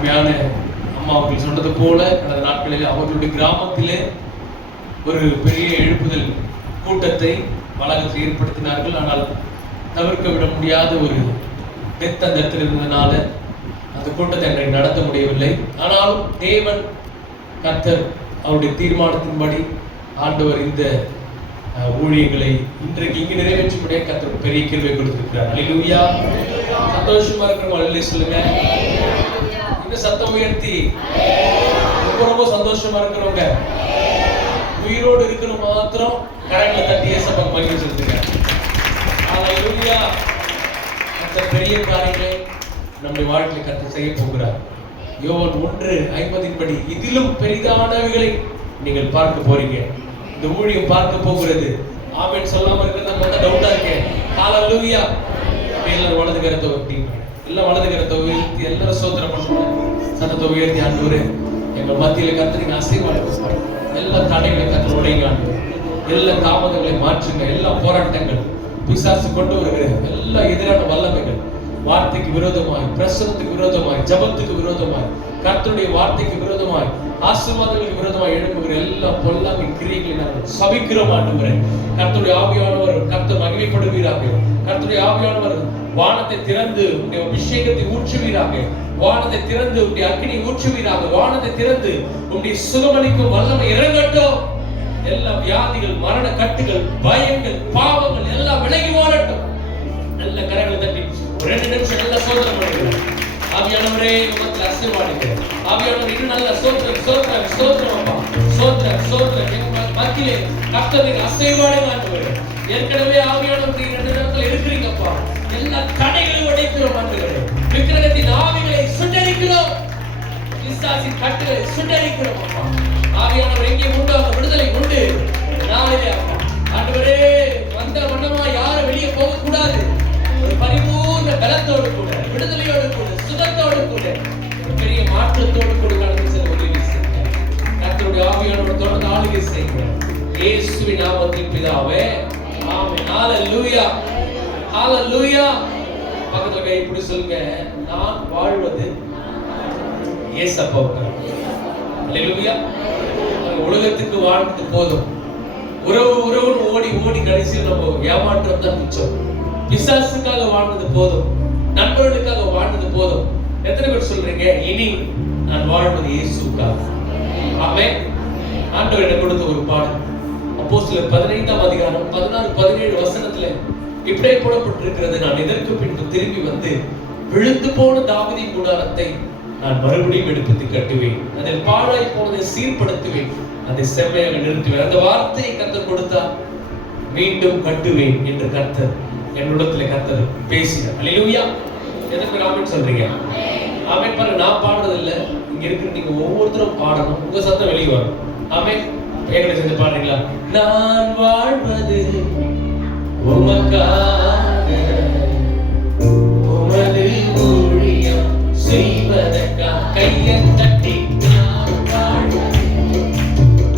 அம்மா அவர்கள் சொன்னது போல கடந்த நாட்களில் அவர்களுடைய கிராமத்திலே ஒரு பெரிய எழுப்புதல் கூட்டத்தை வளாகத்தில் ஏற்படுத்தினார்கள். ஆனால் தவிர்க்க விட முடியாத ஒரு டெத் அந்த இடத்தில் இருந்ததுனால அந்த கூட்டத்தை அன்றைக்கு நடத்த முடியவில்லை. ஆனாலும் தேவன் கர்த்தர் அவருடைய தீர்மானத்தின்படி ஆண்டவர் இந்த ஊழியர்களை இன்றைக்கு இங்கு நிறைவேற்றக்கூடிய கர்த்தர் பெரிய கிருபை கொடுத்திருக்கிறார். அல்லேலூயா. சந்தோஷமா இருக்கிறவங்க அல்லேலூயா சொல்லுங்க. இந்த சத்தம் உயர்த்தி ரொம்ப ரொம்ப சந்தோஷமா இருக்கிறவங்க உயிரோடு இருக்கிற மாத்திரம் கரங்களை தட்டி ஏசப்பா மகிழ்ச்சி செலுத்துங்க. அல்லேலூயா. கர்த்தர் பெரிய காரியங்களை நம்முடைய வாழ்க்கையில் கர்த்தர் செய்ய போகிறார். யோவான் 1:50 இதிலும் பெரிதானவைகளை நீங்கள் பார்க்க போறீங்க. இந்த ஊழியம் பார்க்க போகிறது. ஆமென் சொல்லாம இருக்கிறது நம்ம டவுட்டா இருக்கேன். ஹalleluya. எல்லாரும் வலது கரத்தை உயர்த்தி, எல்லாம் வலது கரத்தை உயர்த்தி எல்லாரும் ஸ்தோத்திரம் பண்ணுங்க. சத்தத்தை உயர்த்தி ஆண்டவரே எங்கள் மத்தியில கர்த்தரின் அசைவாடுங்க. எல்லா தடைகளை கர்த்தர் உடைங்க ஆண்டவரே. எல்லா தாமதங்களை மாற்றுங்க. எல்லா போராட்டங்கள் பிசாசு கொண்டு வருகிற எல்லா எதிரான வல்லமைகள் வார்த்தைக்கு விரோதமாய், பிரசனத்துக்கு விரோதமாய், ஜபத்துக்கு விரோதமாய், கர்த்தருடைய வார்த்தைக்கு விரோதமாய், ஆசீர்வாதங்களுக்கு விரோதமாய் எழும்புகிற எல்லா பொல்லாங்கின் கிரியைகளை நாங்கள் சபிக்கிறோம் ஆண்டவரே. கர்த்தருடைய ஆவியானவர் கர்த்தர் மகிமைப்படுவீராக. கர்த்தருடைய ஆவியானவர் வானத்தை திறந்து உடைய அபிஷேகத்தை ஊற்றுவீராக. வானத்தை திறந்து உடைய அக்கினி ஊற்றுவீராக. வானத்தை திறந்து உடைய சுகமளிக்கும் வல்லமை இறங்கட்டும். எல்லா வியாதிகள், மரண கட்டுகள், பயங்கள், பாவங்கள் எல்லாம் விலகி ஓடட்டும். நல்ல கரங்களை தட்டி 2 நிமிஷம் நல்லா சோதனை பண்ணுங்க. ஆவியானவரே உமக்கு அசைவாடுங்க. ஆவியானவர் இன்னும் நல்ல சோத்திரம் சோத்திரம் சோத்திரம் அப்பா சோத்திரம் சோத்திரம் எங்க மத்தியிலே கர்த்தரின் அசைவாடுங்க ஆண்டவரே. ஏற்கனவே ஆவியானவர் 2 நேரத்துல இருக்கிறீங்கப்பா. எல்லா தடைகளையும் உடைக்கிறோம் ஆண்டவரே. விக்கிரகத்தின் ஆவிகளை சுட்டரிக்கிறோம். பிசாசின் கட்டுகளை சுட்டரிக்கிறோம் அப்பா. ஆவியானவர் எங்கே உண்டு அந்த விடுதலை உண்டு. நாளிலே அப்பா ஆண்டவரே வந்த வண்ணமா யாரும் வெளியே போக கூடாது. ஒரு பரிபூர்ண பலத்தோடு கூட, விடுதலையோடு கூட, சுகத்தோடு கூட, ஒரு பெரிய மாற்றத்தோடு கூட கடந்து செல்ல உதவி செய்யுங்க. கர்த்தருடைய ஆவியானவர் தொடர்ந்து ஆளுகை செய்யுங்க. இயேசுவின் நாமத்தில் பிதாவே ஆமென். ஹalleluya. ஹalleluya. பக்கத்துல கை பிடி சொல்லுங்க. நான் வாழ்வது இயேசப்பாவுக்காக. ஹalleluya. உலகத்துக்கு வாழ்ந்து போதும். உறவு ஓடி ஓடி கடைசியில் நம்ம ஏமாற்றம் தான் மிச்சம். பிசாசுக்காக வாழ்ந்தது போதும், நண்பர்களுக்காக வாழ்ந்தது போதும். எத்தனை பேர் சொல்றீங்க இனி நான் வாழ்வது இயேசுக்காக? ஆமென். ஆண்டவர் எனக்கு கொடுத்த ஒரு பாடல் அப்போஸ்தலர் 15ஆம் அதிகாரம் 16-17 வசனத்துல இப்படியே போடப்பட்டிருக்கிறது. நான் இதற்கு பின்பு திரும்பி வந்து விழுந்து போன தாவீதின் கூடாரத்தை நான் மறுபடியும் எடுத்து கட்டுவேன். அதில் பாழாய் போனதை சீர்படுத்துவேன், அதை செம்மையாக நிறுத்துவேன். அந்த வார்த்தையை கர்த்தர் கொடுத்தார். மீண்டும் கட்டுவேன் என்று கர்த்தர் என்னிடத்துல கர்த்தர் பேசினார். அல்லேலூயா. எதற்கு ஆமென் சொல்றீங்க? ஆமென் பாருங்க. நான் பாடுறது இல்ல, இங்க இருக்கிற நீங்க ஒவ்வொருத்தரும் பாடணும். உங்க சத்தம் வெளியே வரும். ஆமென். எங்களை சேர்ந்து பாடுறீங்களா? நான் வாழ்வது உமக்காக, உமது ஊழியம் செய்வதற்காக. கையை தட்டி நான் வாழ்வது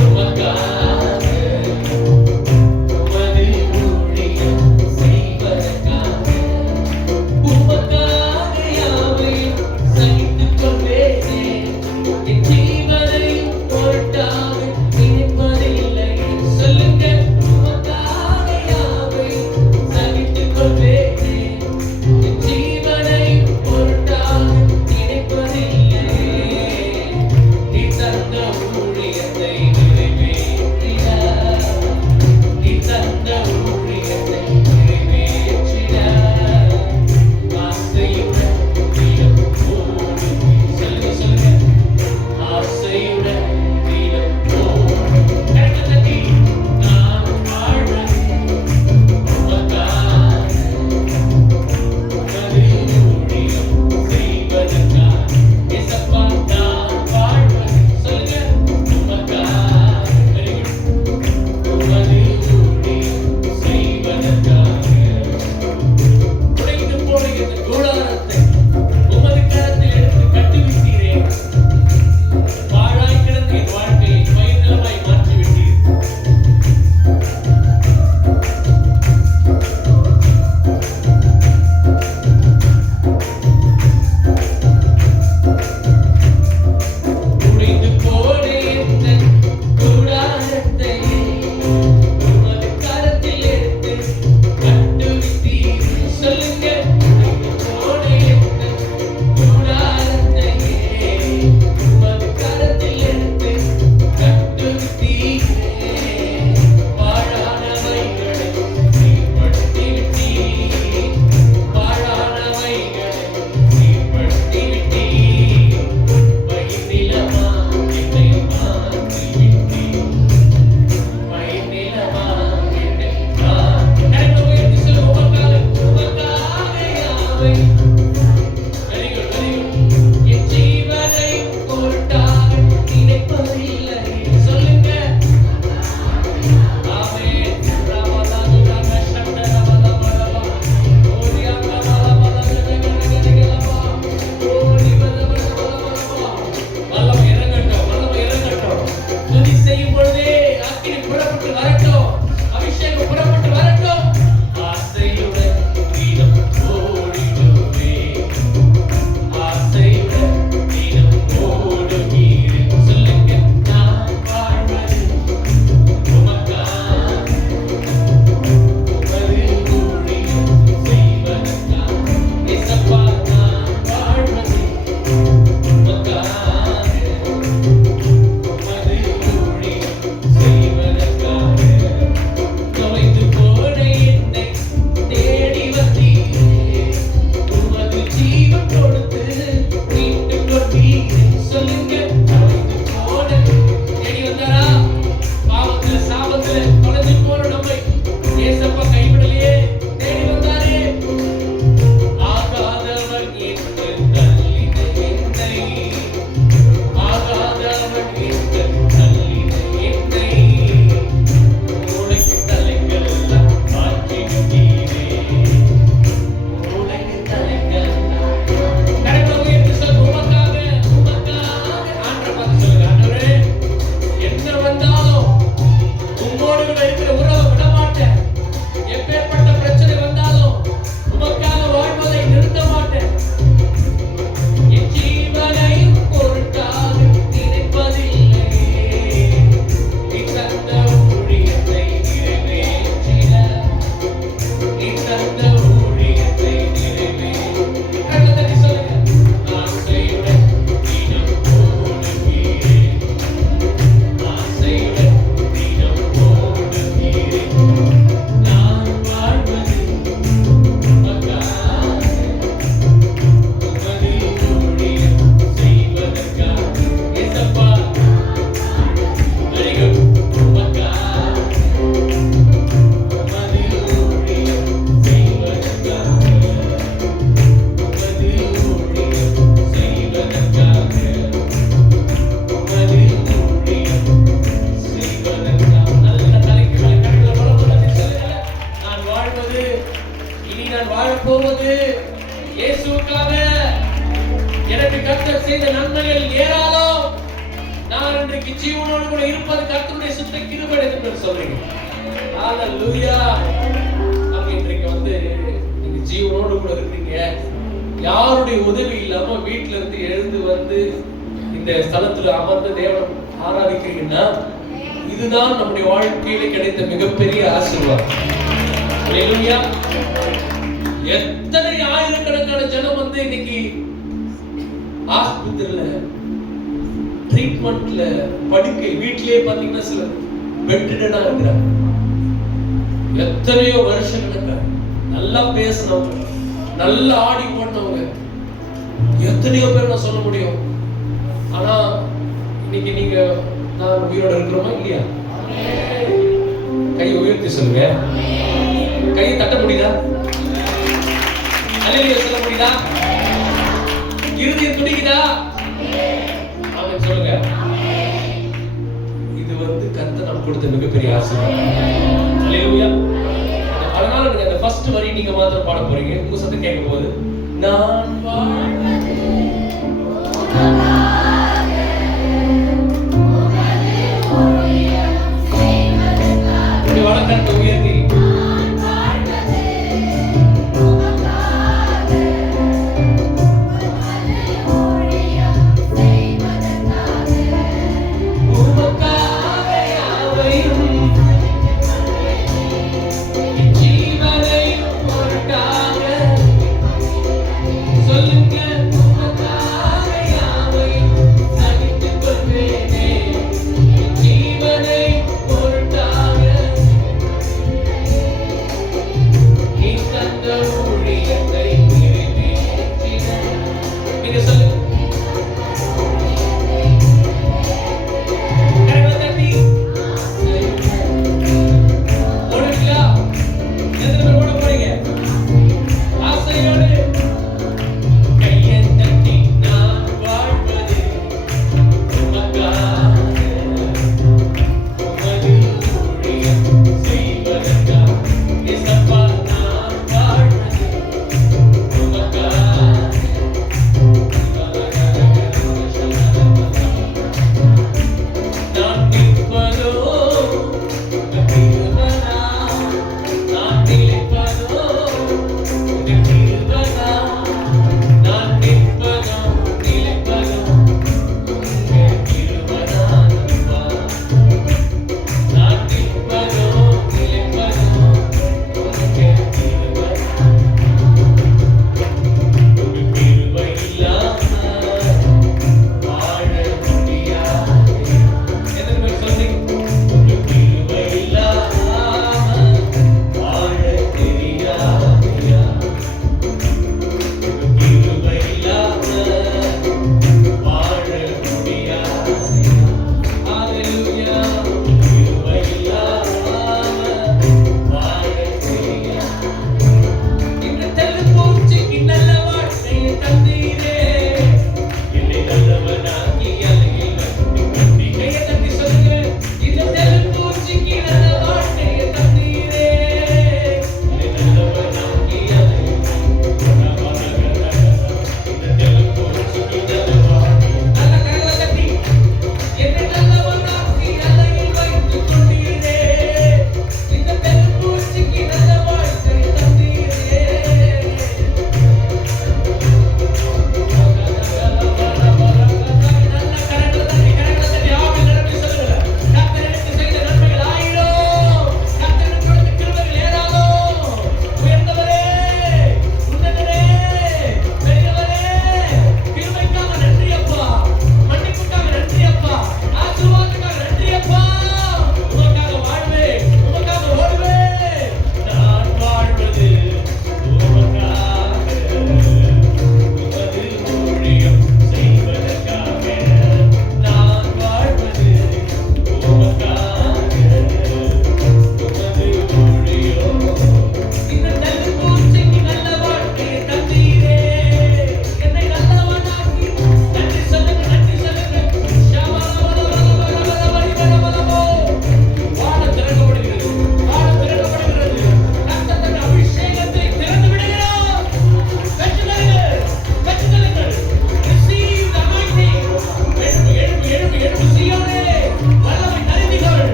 உமக்காக, உமது ஊழியம் செய்வதற்காக. உமக்காக யாவையும் சகித்துக் கொண்டேனே, என் ஜீவனை பொருட்டாக நினைப்பதில்லை. சொல்லுங்க. உமக்காக யாவையும் சகித்துக் கொண்டேனே, என் ஜீவனை பொருட்டாக நினைப்பதில்லை. செய்த நன்மைகள் ஏராளம். நான் இன்றைக்கு ஜீவனோடு கூட இருப்பது கர்த்தருடைய சுத்த கிருபை என்று சொல்றீங்க. ஹalleluya. அப்ப இன்றைக்கு நீங்க ஜீவனோடு கூட இருக்கீங்க. யாருடைய உதவி இல்லாம வீட்ல இருந்து எழுந்து வந்து இந்த ஸ்தலத்துல அமர்ந்து தேவனை ஆராதிக்கிறீங்கன்னா இதுதான் நம்முடைய வாழ்க்கையில கிடைத்த மிகப்பெரிய ஆசீர்வாதம். ஹalleluya. எத்தனை ஆயிரக்கணக்கான ஜனம் இன்னைக்கு ஆஸ்பத்திரியில ட்ரீட்மெண்ட்ல படுக்கை வீட்டிலேயே பாத்தீங்கன்னா சில பெட்டடா இருக்கிறாங்க. எத்தனையோ வருஷங்களுக்கு நல்லா பேசினவங்க, நல்லா ஆடி ஓடினவங்க எத்தனையோ பேர் நான் சொல்ல முடியும். ஆனா இன்னைக்கு நீங்க நான் உயிரோட இருக்கிறோமா இல்லையா? கை உயர்த்தி சொல்லுங்க. கையை தட்ட முடியுதா? அல்லேலூயா சொல்ல முடியுதா? இருதயம் துடிக்குதா? ஆமென் சொல்லுங்க. இது கர்த்தர் நமக்கு கொடுத்த மிகப்பெரிய ஆசீர்வாதம். அல்லேலூயா. அதனால நீங்க அந்த ஃபர்ஸ்ட் வரி நீங்க மாத்திரம் பாட போறீங்க. உங்க சத்தம் கேட்க போகுது. நான் வாழ்வது வழக்கத்தை உயர்த்தி சொல்லுங்க.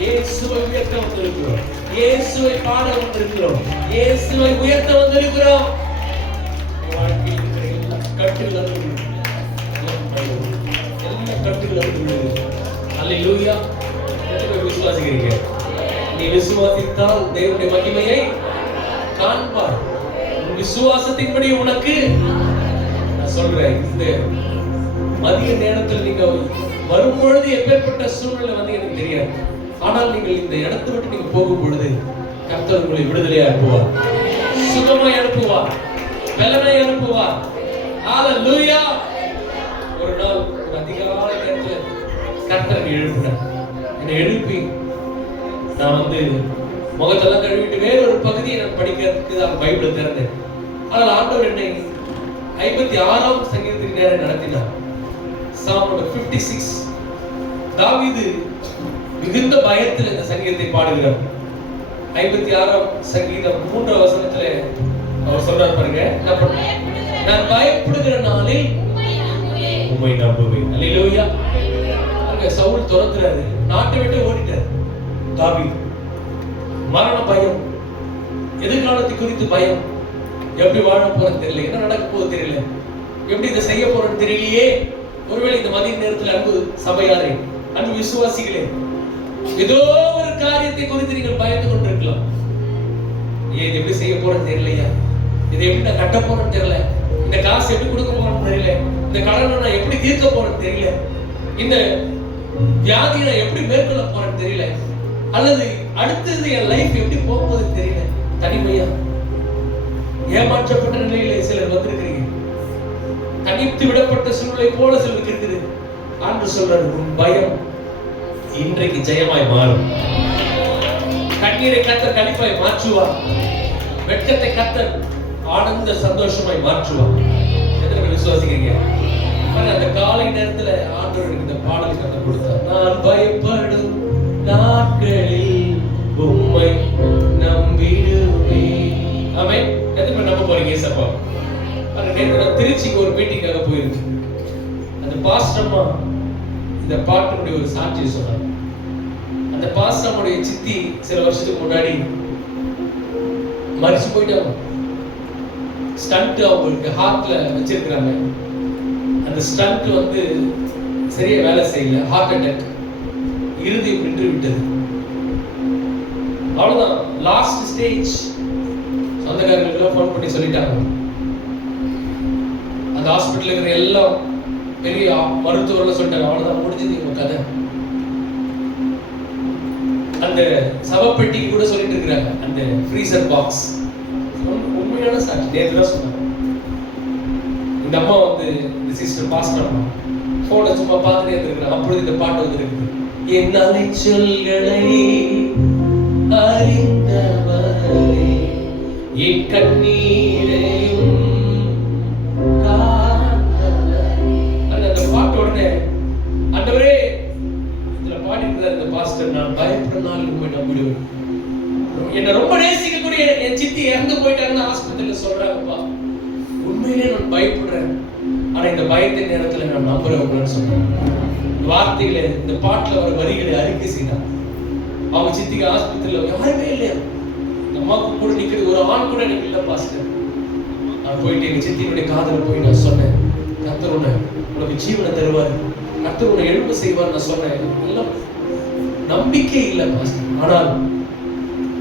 இயேசுவை உயர்த்த வந்திருக்கிறோம். இயேசுவை பாட வந்திருக்கிறோம். இயேசுவை உயர்த்த வந்திருக்கிறோம். வாழ்க்கையில் இருக்கிற எல்லா கட்டுகள் அறுந்து எல்லா கட்டுகள் அறுந்து. அல்லேலூயா. எத்தனை விசுவாசிக்கிறீங்க? நீ விசுவாசித்தால் தேவனுடைய மகிமையை காண்பார். விசுவாசத்தின்படி உனக்கு நான் சொல்றேன், இந்த மதிய நேரத்தில் நீங்க வரும்பொழுது எப்பேற்பட்ட சூழ்நிலை வந்து எனக்கு தெரியாது. ஆனால் நீங்கள் இந்த இடத்தை விட்டு நீங்க போகும் பொழுது கர்த்தர் உங்களை விடுதலையா அனுப்புவார், சுகமாய் அனுப்புவார், பலனை அனுப்புவார். ஹalleluya. ஒரு நாள் ஒரு அதிகாலை நேரத்தில் கர்த்தர் எழுப்பினார். என்னை எழுப்பி நான் வந்து முகத்தெல்லாம் கழுவிட்டு வேறொரு பகுதியை நான் படிக்கிறதுக்கு தான் பைபிளை திறந்தேன். ஆனால் ஆண்டவர் என்னை 56ஆம் சங்கீதத்துக்கு நேரம் நடத்தினார். Psalm 56. தாவீது மிகுந்த பயத்தில் இந்த சங்கீதத்தை பாடுகிறார். 56ஆம் சங்கீதம் 3ஆம் வசனத்திலே அவர் சொல்றார் பாருங்க, நான் பயப்படுகிற நாளில் உம்மை நம்புவேன். அல்லேலூயா. அங்க சவுல் துரத்துறாரு, நாட்டை விட்டு ஓடிட்டார். தாவீது மரண பயம், எதிர்காலத்தை குறித்து பயம், எப்படி வாழ போறது தெரியல, என்ன நடக்க போகுது தெரியல, எப்படி இதை செய்ய போறேன்னு தெரியலையே. ஒருவேளை இந்த மதிய நேரத்தில் அன்பு சபையாரே, அன்பு விசுவாசிகளே, ஏதோ ஒரு காரியத்தை குறித்து நீங்கள் பயந்து கொண்டிருக்கலாம். இது எப்படி செய்ய போறேன்னு தெரியலையா, இதை எப்படி நான் கட்ட போறேன்னு தெரியல, இந்த காசு எப்படி கொடுக்க போறேன்னு தெரியல, இந்த கடனை நான் எப்படி தீர்க்க போறேன்னு தெரியல, இந்த வியாதியை நான் எப்படி மேற்கொள்ள போறேன்னு தெரியல, அல்லது அடுத்தது என் லைஃப் எப்படி போகுதுன்னு தெரியல. தனிமையா ஏமாற்றப்பட்ட நிலையில சிலர் வந்திருக்கிறீங்க. தனித்து விடப்பட்ட சூழ்நிலை போல சிலருக்கு இருக்குது. ஆண்டு சொல்றாரு, உன் பயம் இன்றைக்கு ஜெயமாய் மாறும். கண்ணீரை கர்த்தர் களிப்பாய் மாற்றுவார். வெட்கத்தை கர்த்தர் ஆனந்த சந்தோஷமாய் மாற்றுவார். எத்தனை பேர் விசுவாசிக்கிறீங்க? அந்த காலை நேரத்துல ஆண்டவர் இந்த பாடல் கர்த்தர் கொடுத்தார். நான் பயப்படும் நாட்களில் உம்மை நம்பிடுவேன். ஆமென். எத்தனை பேர் நம்ப போறீங்க? ஏசப்பா திருச்சிக்கு ஒரு மீட்டிங்காக போயிருக்கு. அந்த பாஸ்டம்மா இந்த பாட்டினுடைய ஒரு சாட்சியை சொன்னாங்க. அந்த பாஸ்டம்முடைய சித்தி சில வருஷத்துக்கு முன்னாடி மரிச்சு போயிட்டாங்க. ஸ்டண்ட் அவங்களுக்கு ஹார்ட்ல வச்சிருக்கிறாங்க. அந்த ஸ்டண்ட் வந்து சரியா வேலை செய்யல, ஹார்ட் அட்டாக், இருதயம் நின்று விட்டது. அவ்வளவுதான், லாஸ்ட் ஸ்டேஜ். சொந்தக்காரங்களுக்கு ஃபோன் பண்ணி சொல்லிட்டாங்க. அந்த ஹாஸ்பிட்டல் இருக்கிற எல்லாம் பெரிய மருத்துவர்கள் சொல்லிட்டாங்க, அவ்வளவுதான், முடிஞ்சது உங்க கதை. அந்த சவப்பெட்டிக்கு கூட சொல்லிட்டு இருக்கிறாங்க, அந்த ஃப்ரீசர் பாக்ஸ். உண்மையான சாட்சி நேற்று தான் சொன்னாங்க. இந்த அம்மா வந்து இந்த சிஸ்டர் பாஸ்டர் அம்மா போனை சும்மா பார்த்துட்டே இருந்திருக்கிறாங்க. அப்பொழுது இந்த பாட்டு வந்து இருக்குது, என் அலைச்சொல்களை அறிந்தவரே என் கண்ணீரையும் அந்த பாட்டு உடனே ஆண்டவரே இதுல பாடிட்டு இந்த பாஸ்டர், நான் பயப்படுறதுனால உண்மை நம்பிடுவேன். என்ன ரொம்ப நேசிக்கக்கூடிய என் சித்தி இறந்து போயிட்டாங்கன்னு ஆஸ்பத்திரியில சொல்றாங்கப்பா. உண்மையிலே நான் பயப்படுறேன், ஆனா இந்த பயத்தின் நேரத்துல நான் நம்புறேன் சொன்னேன். வார்த்தைகளை இந்த பாட்டுல வர வரிகளை அறிக்கை செய்தார். அவங்க சித்திக்கு ஆஸ்பத்திரியில யாருமே இல்லையா, இந்த அம்மாவுக்கு கூட நிக்கிறது ஒரு ஆண் கூட எனக்கு இல்லை பாஸ்டர். நான் போயிட்டு எங்க சித்தியுடைய காதல போய் நான் சொன்னேன், கர்த்தர் உனக்கு ஜீவனை தருவார், கர்த்தர் உன்னை எழுப்ப செய்வார் நான் சொன்னேன். எல்லாம் நம்பிக்கை இல்லை பாஸ்டர். ஆனால்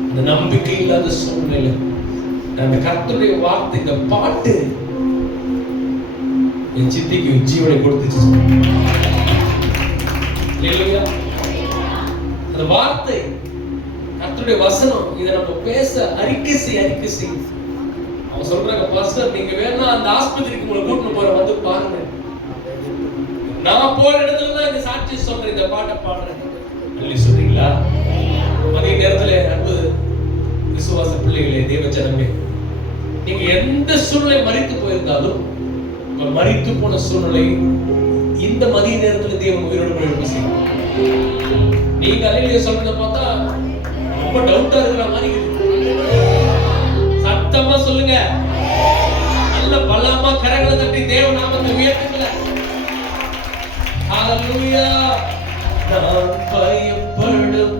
அந்த நம்பிக்கை இல்லாத சூழ்நிலை அந்த கர்த்தருடைய வார்த்தை, இந்த பாட்டு என் சித்திக்கு ஜீவனை கொடுத்துச்சு. அந்த வார்த்தை கர்த்தருடைய வசனம், இதை நம்ம பேச அறிக்கை செய். அவங்க சொல்றாங்க, பாஸ்டர் நீங்க வேணா அந்த ஆஸ்பத்திரிக்கு உங்களை கூட்டிட்டு போற வந்து பாருங்க. நான் போற இடத்துல தான் இந்த சாட்சி சொல்றேன், இந்த பாட்டை பாடுறேன். சொல்றீங்களா? அதே நேரத்துல அன்பு விசுவாச பிள்ளைகளே, தேவ ஜனமே, நீங்க எந்த சூழ்நிலை மரித்து போயிருந்தாலும் மரித்து போன சூழ்நிலை இந்த மதிய நேரத்துல தேவன் உயிரோடு எழுப்ப செய்யும். நீங்க அலையில சொல்றத பார்த்தா ரொம்ப டவுட்டா இருக்கிற மாதிரி சத்தமா சொல்லுங்க, நல்ல பலமா கரங்களை தட்டி தேவ நாமத்தை உயர்த்துங்க. ஹalleluya. நான் பயப்படும்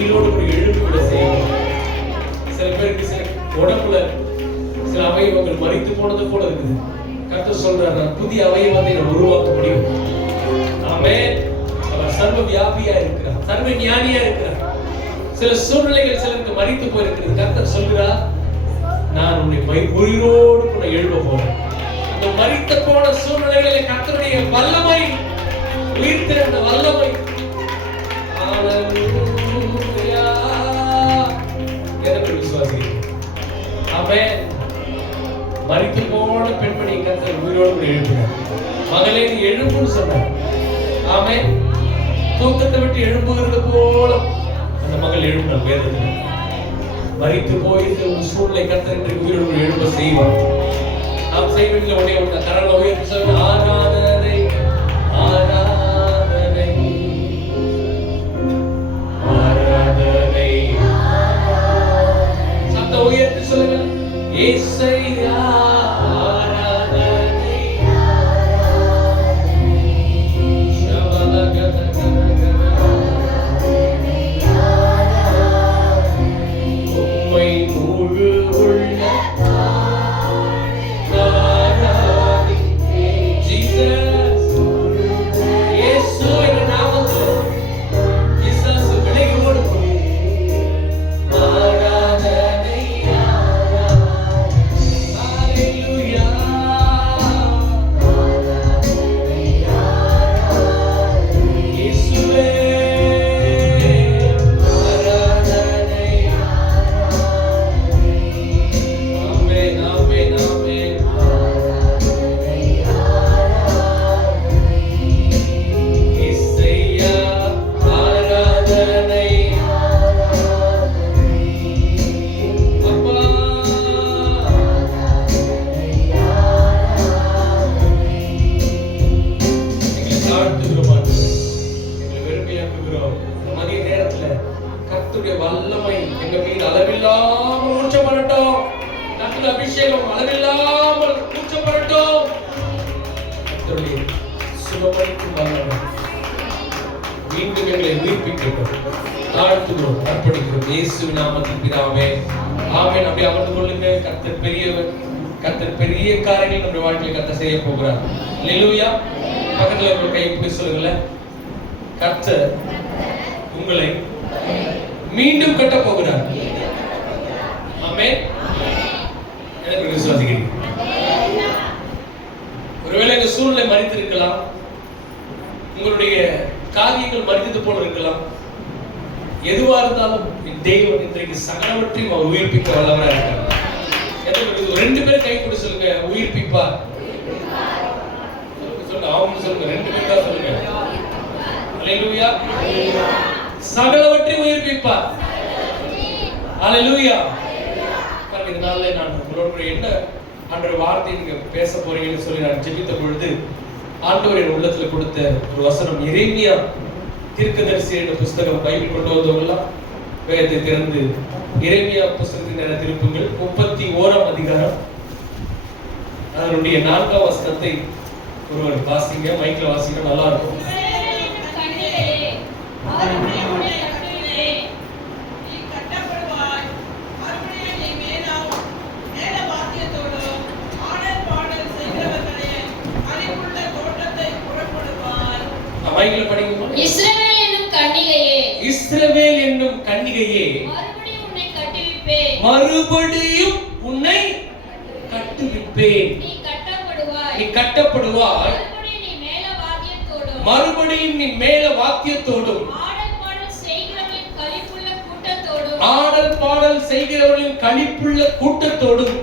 உயிரோடு கூட எழுப்பி விட செய்யும். சில பேருக்கு சில உடம்புல சில அவயவங்கள் மரித்து போனது போல இருக்குது. கர்த்தர் சொல்றார், நான் புதிய அவயவத்தை நான் உருவாக்க முடியும். ஆமென். அவர் சர்வ வியாபியா இருக்கிறார், சர்வ ஞானியா இருக்கிறார். சில சூழ்நிலைகள் சிலருக்கு மரித்து போயிருக்கிறது. கர்த்தர் சொல்கிறார், நான் உன்னை உயிரோடு கூட எழுப்ப போறேன். அந்த மரித்து போன சூழ்நிலைகளில் கர்த்தருடைய வல்லமை, உயிர்த்த அந்த வல்லமை, ஹalleluya, எதற்கு விசுவாசிக்கிறீங்க? ஆமென். மரித்து போன பெண்மணி கர்த்தர் உயிரோடு கூட எழுப்பினார். மகளே நீ எழும்புன்னு சொன்னார். ஆமென். தூக்கத்தை விட்டு எழும்புகிறது போல அந்த மகள் எழுப்பினார். வேதத்தில் மரித்து போயிருந்த ஒரு சூழ்நிலை கர்த்தர் இன்றைக்கு உயிரோடு எழுப்ப செய்வார். நாம் செய்வதில் உடைய உள்ள கரங்களை உயர்த்தி சொல்ல, ஆராதனை ஆராதனை ஆராதனை. சத்தம் உயர்த்தி சொல்லுங்க, இயேசுயா ஆராதனை. உம்மை முழு உள்ள வல்லமை எங்க மீது அளவில்லாமல் ஊற்றப்படட்டும். கர்த்தருடைய அபிஷேகம் அளவில்லாமல் ஊற்றப்படட்டும். கர்த்தருடைய சுகமளிக்கும் வல்லமை மீண்டும் எங்களை உயிர்ப்பிக்கட்டும். தாழ்த்துகிறோம், அர்ப்பணிக்கிறோம் இயேசுவின் நாமத்தில் பிதாவே, ஆமென். அப்படியே அமர்ந்து கொள்ளுங்க. கர்த்தர் பெரியவர். கர்த்தர் பெரிய காரியங்கள் நம்முடைய வாழ்க்கையில் கர்த்தர் செய்ய போகிறார். அல்லேலூயா. பக்கத்துல ஒரு கை போய் சொல்லுங்களேன், கர்த்தர் உங்களை மீண்டும் கட்ட போகிறார். ஆமென். எனக்கு விசுவாசிக்கிறீங்க? ஒருவேளை இந்த சூழ்நிலை மரித்திருக்கலாம், உங்களுடைய காரியங்கள் மரித்தது போல இருக்கலாம். எதுவா இருந்தாலும் தேவன் இன்றைக்கு சகலவற்றையும் அவர் உயிர்ப்பிக்க வல்லவராக இருக்கிறார். ரெண்டு பேரும் கை கொடு சொல்லுங்க, உயிர்ப்பிப்பார். சொல்லுங்க, அவங்க சொல்லுங்க, ரெண்டு பேரும் தான் சொல்லுங்க. அல்லேலூயா. சகலவற்றையும் உயிர்ப்பிப்பார். அல்லேலூயா. இந்த நாள்ல நான் உங்களோட என்ன ஆண்டவர் வார்த்தை நீங்க பேச போறீங்கன்னு சொல்லி நான் ஜெபித்த பொழுது ஆண்டவர் என் உள்ளத்துல கொடுத்த ஒரு வசனம், எரேமியா தீர்க்கதரிசி என்ற புஸ்தகம். பைபிள் கொண்டு வந்தவங்களாம் வேதத்தை திறந்து எரேமியா புஸ்தகத்தின் திருப்புங்கள். 31ஆம் அதிகாரம் அதனுடைய 4ஆம் வசனத்தை ஒருவர் வாசிங்க. மைக்கில் வாசிங்க, நல்லா இருக்கும். இஸ்ரவேல் என்னும் கன்னிகையே, இஸ்ரவேல் என்னும் கன்னிகையே, மறுபடியும் உன்னை கட்டுவிப்பேன். நீ கட்டப்படுவாய். மறுபடியும் நீ மேல வாத்தியத்தோடும் ஆடல் பாடல் செய்கிறவர்களின் களிப்புள்ள கூட்டத்தோடும்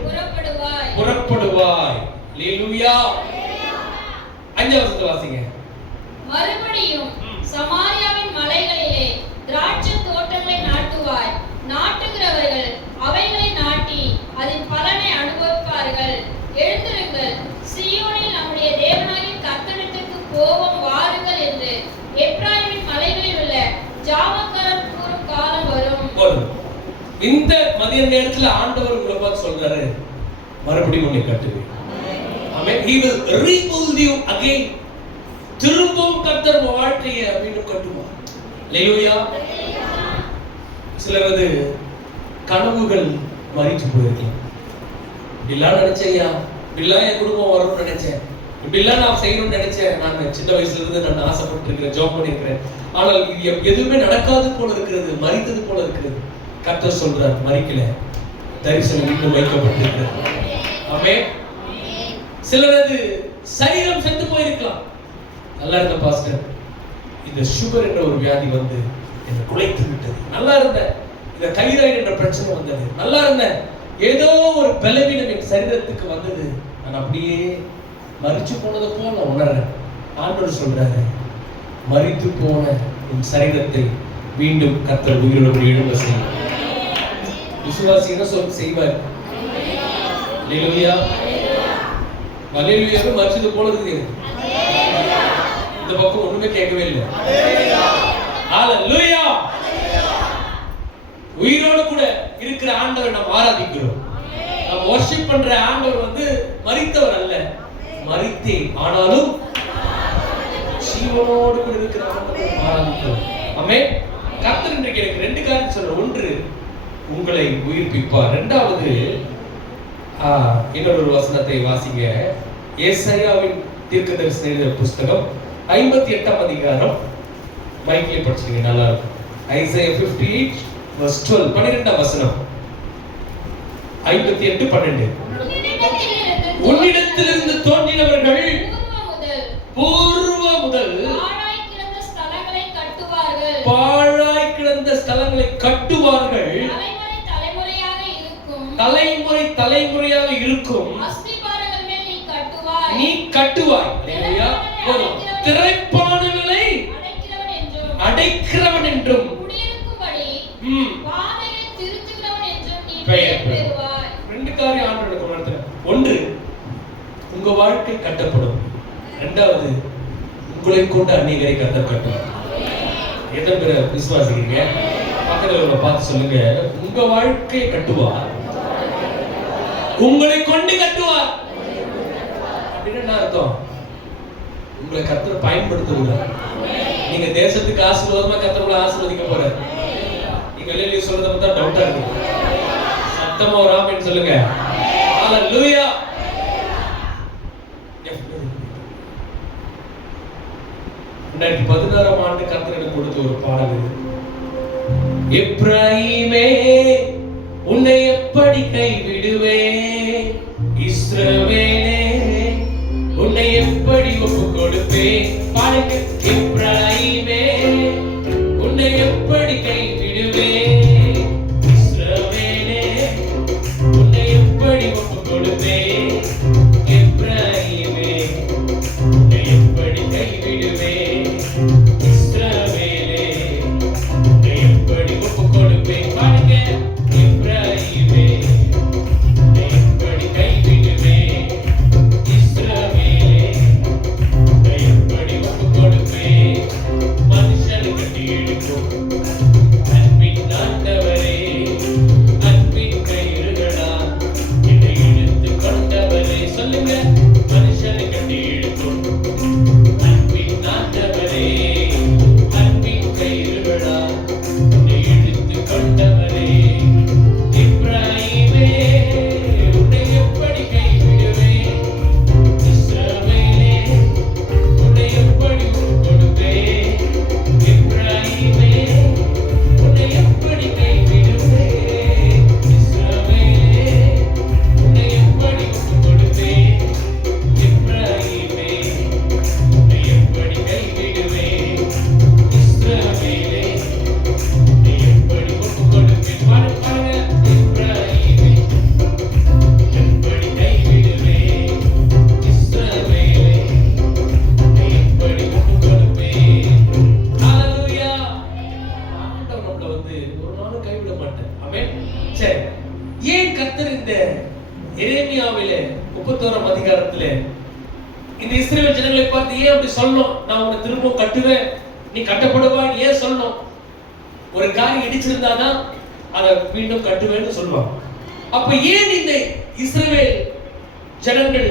புறப்படுவாய். அல்லேலூயா. 5ஆம் வசனத்தை வாசிங்க. மறுபடியும் சமாரியாவின் மலைகளிலே திராட்சை தோட்டங்களை நாட்டுவாய். நாட்டுகிறவர்கள் அவைகளை நாட்டி அதன் பலனை அனுபவிப்பார்கள். எழுந்திருங்கள், சீயோனில் நம்முடைய தேவனாகிய கர்த்தரிடத்திற்கு போவோம் வாருங்கள் என்று எப்பிராயீமின் மலைகளில் உள்ள ஜாமக்காரர் கூறும் காலம் வரும். இந்த மதிய நேரத்துல ஆண்டவர் உங்களை பார்த்து சொல்றாரு, மறுபடியும் உன்னை கட்டுவேன். ஆமென். He will rebuild you again. திரும்பவும் கர்த்தர் வாழ்க்கையை மீண்டும் கட்டுவார். அல்லேலூயா. சிலரது கனவுகள் மறித்து போயிருக்கலாம். இப்படிலாம் நினைச்சையா, இப்படிலாம் என் குடும்பம் வரும்னு நினைச்சேன், இப்படிலாம் நான் செய்யணும்னு நினைச்சேன், நான் சின்ன வயசுல இருந்து நான் ஆசைப்பட்டு இருக்கிறேன், ஜாப் பண்ணியிருக்கிறேன், ஆனால் இது எதுவுமே நடக்காது போல இருக்கிறது, மறித்தது போல இருக்கிறது. கர்த்தர் சொல்றார், மறிக்கல, தரிசனம் இன்னும் வைக்கப்பட்டிருக்கிறது. ஆமென். சிலரது சரீரம் செத்து போயிருக்கலாம். நல்லா இருந்த பாஸ்டர், இந்த சுகர் என்ற ஒரு வியாதி வந்து என்னை குலைத்து விட்டது. நல்லா இருந்தேன், இந்த தைராய்டு என்ற பிரச்சனை வந்தது. நல்லா இருந்தேன், ஏதோ ஒரு பலவீனம் என் சரீரத்துக்கு வந்தது. நான் அப்படியே மரிச்சு போனதை போல நான் உணர்றேன். ஆண்டவர் சொல்றாரு, மரித்து போன என் சரீரத்தை மீண்டும் கர்த்தர் உயிரோடு எழும்ப செய்வார். விசுவாசி என்ன சொல் செய்வார்? அல்லேலூயா. அல்லேலூயாவே மரிச்சது போல இருக்கு. இந்த பக்கம் ஒண்ணுமே கேட்கவே இல்லை. அல்லேலூயா. உயிரோடு கூட இருக்கிற ஆண்டவரை நாம் ஆராதிக்கிறோம். நாம் வர்ஷிப் பண்ற ஆண்டவர் வந்து மரித்தவர் அல்ல, மரித்தே ஆனாலும் ஜீவனோடு கூட இருக்கிற ஆண்டவரை ஆராதிக்கிறோம். ஆமென். கர்த்தர் இன்றைக்கு எனக்கு ரெண்டு காரியம் சொல்றார். ஒன்று, உங்களை உயிர்ப்பிப்பார். இரண்டாவது, இன்னொரு வசனத்தை வாசிங்க. ஏசாயாவின் தீர்க்கதரிசன எழுதிய புஸ்தகம் 58ஆம் அதிகாரம், மைக்ல படிச்சீங்க நல்லா இருக்கும். ஐசாயா 58 verse 12, 12ஆம் வசனம். 58:12. உன்னிடத்திலிருந்து தோன்றினவர்கள் பூர்வ முதல் பாழாய் கிடந்த ஸ்தலங்களை கட்டுவார்கள். தலைமுறை தலைமுறையாக இருக்கும். நீ கட்டுவாய். திரைப்பாடுகளை அடைக்கிறவன் என்றும் பெயர் பெறுவாய். ரெண்டு காரியம் ஆண்டவருடைய குணத்துல. ஒன்று, உங்க வாழ்க்கை கட்டப்படும். இரண்டாவது, உங்களை கொண்டு அநேகரை கர்த்தர் கட்டுவார். எத்தனை பேர் விசுவாசிக்கிறீங்க? பக்கத்துல பார்த்து சொல்லுங்க, உங்க வாழ்க்கையை கட்டுவார், உங்களை கொண்டு கட்டுவார். அப்படின்னு என்ன அர்த்தம்? உங்களை கர்த்தர் பயன்படுத்துவார். நீங்க தேசத்துக்கு ஆசீர்வாதமா கர்த்தர் ஆசீர்வதிக்க போறார். நீங்க வெளியில சொல்றத பார்த்தா டவுட்டா இருக்கு. சத்தமா ஒரு ஆமென் சொல்லுங்க. ஹalleluya. 2016ஆம் ஆண்டு கர்த்தர் எனக்கு கொடுத்த ஒரு பாடல் இது. எப்ராயிமே உன்னை எப்படி கைவிடுவேன், இஸ்ரவேலே உன்னை எப்படி ஒப்புக் கொடுப்பேன். பாடுங்க. எப்ராயிமே உன்னை எப்படி கைவிடுவேன், இஸ்ரவேலே உன்னை எப்படி ஒப்புக் கொடுப்பேன். எப்ராயிமே உன்னை எப்படி கைவிடுவேன், இஸ்ரவேலே உன்னை எப்படி ஒப்புக் கொடுப்பேன். பாடுங்க. எப்ராயிமே உன்னை எப்படி கைவிடுவேன், இஸ்ரவேலே உன்னை எப்படி ஒப்புக் கொடுப்பேன். மனுஷனை கட்டி இழுக்கும் அன்பின் ஆண்டவரே, அன்பின் கயிறுகளா என்னை இழுத்து கொண்டவரே. சொல்லுங்க. மனுஷனை கட்டி இழுக்கும் அன்பின் ஆண்டவரே, அன்பின் கயிறுகளா என்னை இழுத்து கொண்டவரே. எப்ராயிமே உன்னை எப்படி கைவிடுவேன், இஸ்ரவேலே உன்னை எப்படி ஒப்புக் கொடுப்பேன். எப்ராயிமே உன்னை எப்படி கைவிடுவேன், இஸ்ரவேலே உன்னை எப்படி ஒப்புக் கொடுப்பேன். எப்ராயிமே உன்னை எப்படி கைவிடுவேன், இஸ்ரவேலே உன்னை எப்படி ஒப்புக் கொடுப்பேன். பாருங்க. எப்ராயிமே எப்படி கைவிடுவேன், இஸ்ரவேலே உன்னை எப்படி ஒப்புக் கொடுப்பேன். ஹalleluya. ஆண்டவர் நம்மள வந்து ஒரு நாளும் கைவிட மாட்டார். ஆமென். சரி, ஏன் கர்த்தர் இந்த எரேமியாவிலே 31ஆம் அதிகாரத்திலே இந்த இஸ்ரவேல் ஜனங்களை பார்த்து ஏன் அப்படி சொல்லணும், நான் உன்னை திரும்ப கட்டுவேன், நீ கட்டப்படுவாய் ஏன் சொல்லணும்? ஒரு காரியம் இடிச்சிருந்தானா அதை மீண்டும் கட்டுவேன்னு சொல்லுவாங்க. அப்ப ஏன் இந்த இஸ்ரவேல் ஜனங்கள்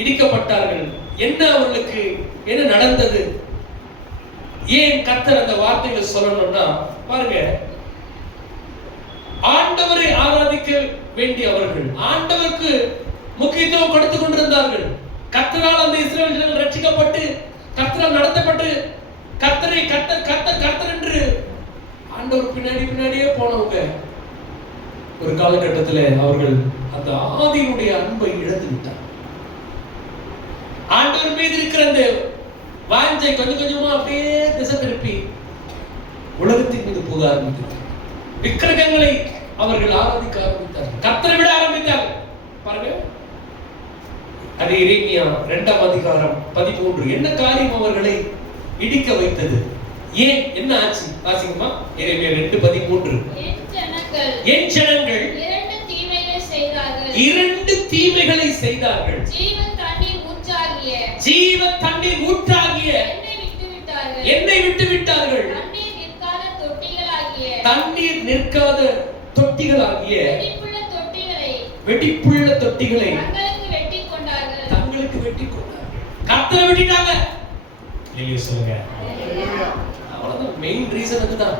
இடிக்கப்பட்டார்கள்? என்ன அவர்களுக்கு என்ன நடந்தது? ஏன் கர்த்தர் அந்த வார்த்தைகளை சொல்லணும்னா, பாருங்க, ஆண்டவரை ஆராதிக்க வேண்டிய அவர்கள் ஆண்டவருக்கு முக்கியத்துவம் கொடுத்துக் கொண்டிருந்தார்கள். கர்த்தரால் அந்த இஸ்ரவேல் ஜனங்கள் ரட்சிக்கப்பட்டு கர்த்தரால் நடத்தப்பட்டு கர்த்தரை கர்த்தர் கர்த்தர் கர்த்தர் என்று ஆண்டவர் பின்னாடியே போனவங்க ஒரு காலகட்டத்தில் அவர்கள் அந்த ஆதியினுடைய அன்பை இழந்து விட்டார். ஆண்டவர் மீது இருக்கிற அந்த வாஞ்சை கொஞ்சம் கொஞ்சமா அப்படியே திசை திருப்பி உலகத்தின் மீது போக ஆரம்பித்தார். விக்கிரகங்களை அவர்கள் ஆராதிக்க ஆரம்பித்தார். கர்த்தரை விட ஆரம்பித்தார். பாருங்க, அது எரேமியா 2ஆம் அதிகாரம் 13. என்ன காரியம் அவர்களை இடிக்க வைத்தது? ஏன் என்ன ஆச்சு? வாசிங்கம்மா, எரேமியா 2:13. என் ஜனங்கள் இரண்டு தீமைகளை செய்தார்கள். ஜீவ தண்ணீர் ஊற்றாகிய என்னை விட்டு விட்டார்கள். தண்ணீர் நிற்காத தொட்டிகளாகிய வெடிப்புள்ள தொட்டிகளை தங்களுக்கு வெட்டி கொண்டார்கள். கர்த்தரை வெட்டிட்டாங்க. நீங்க சொல்லுங்க. அவ்வளவுதான் மெயின் ரீசன் அதுதான்.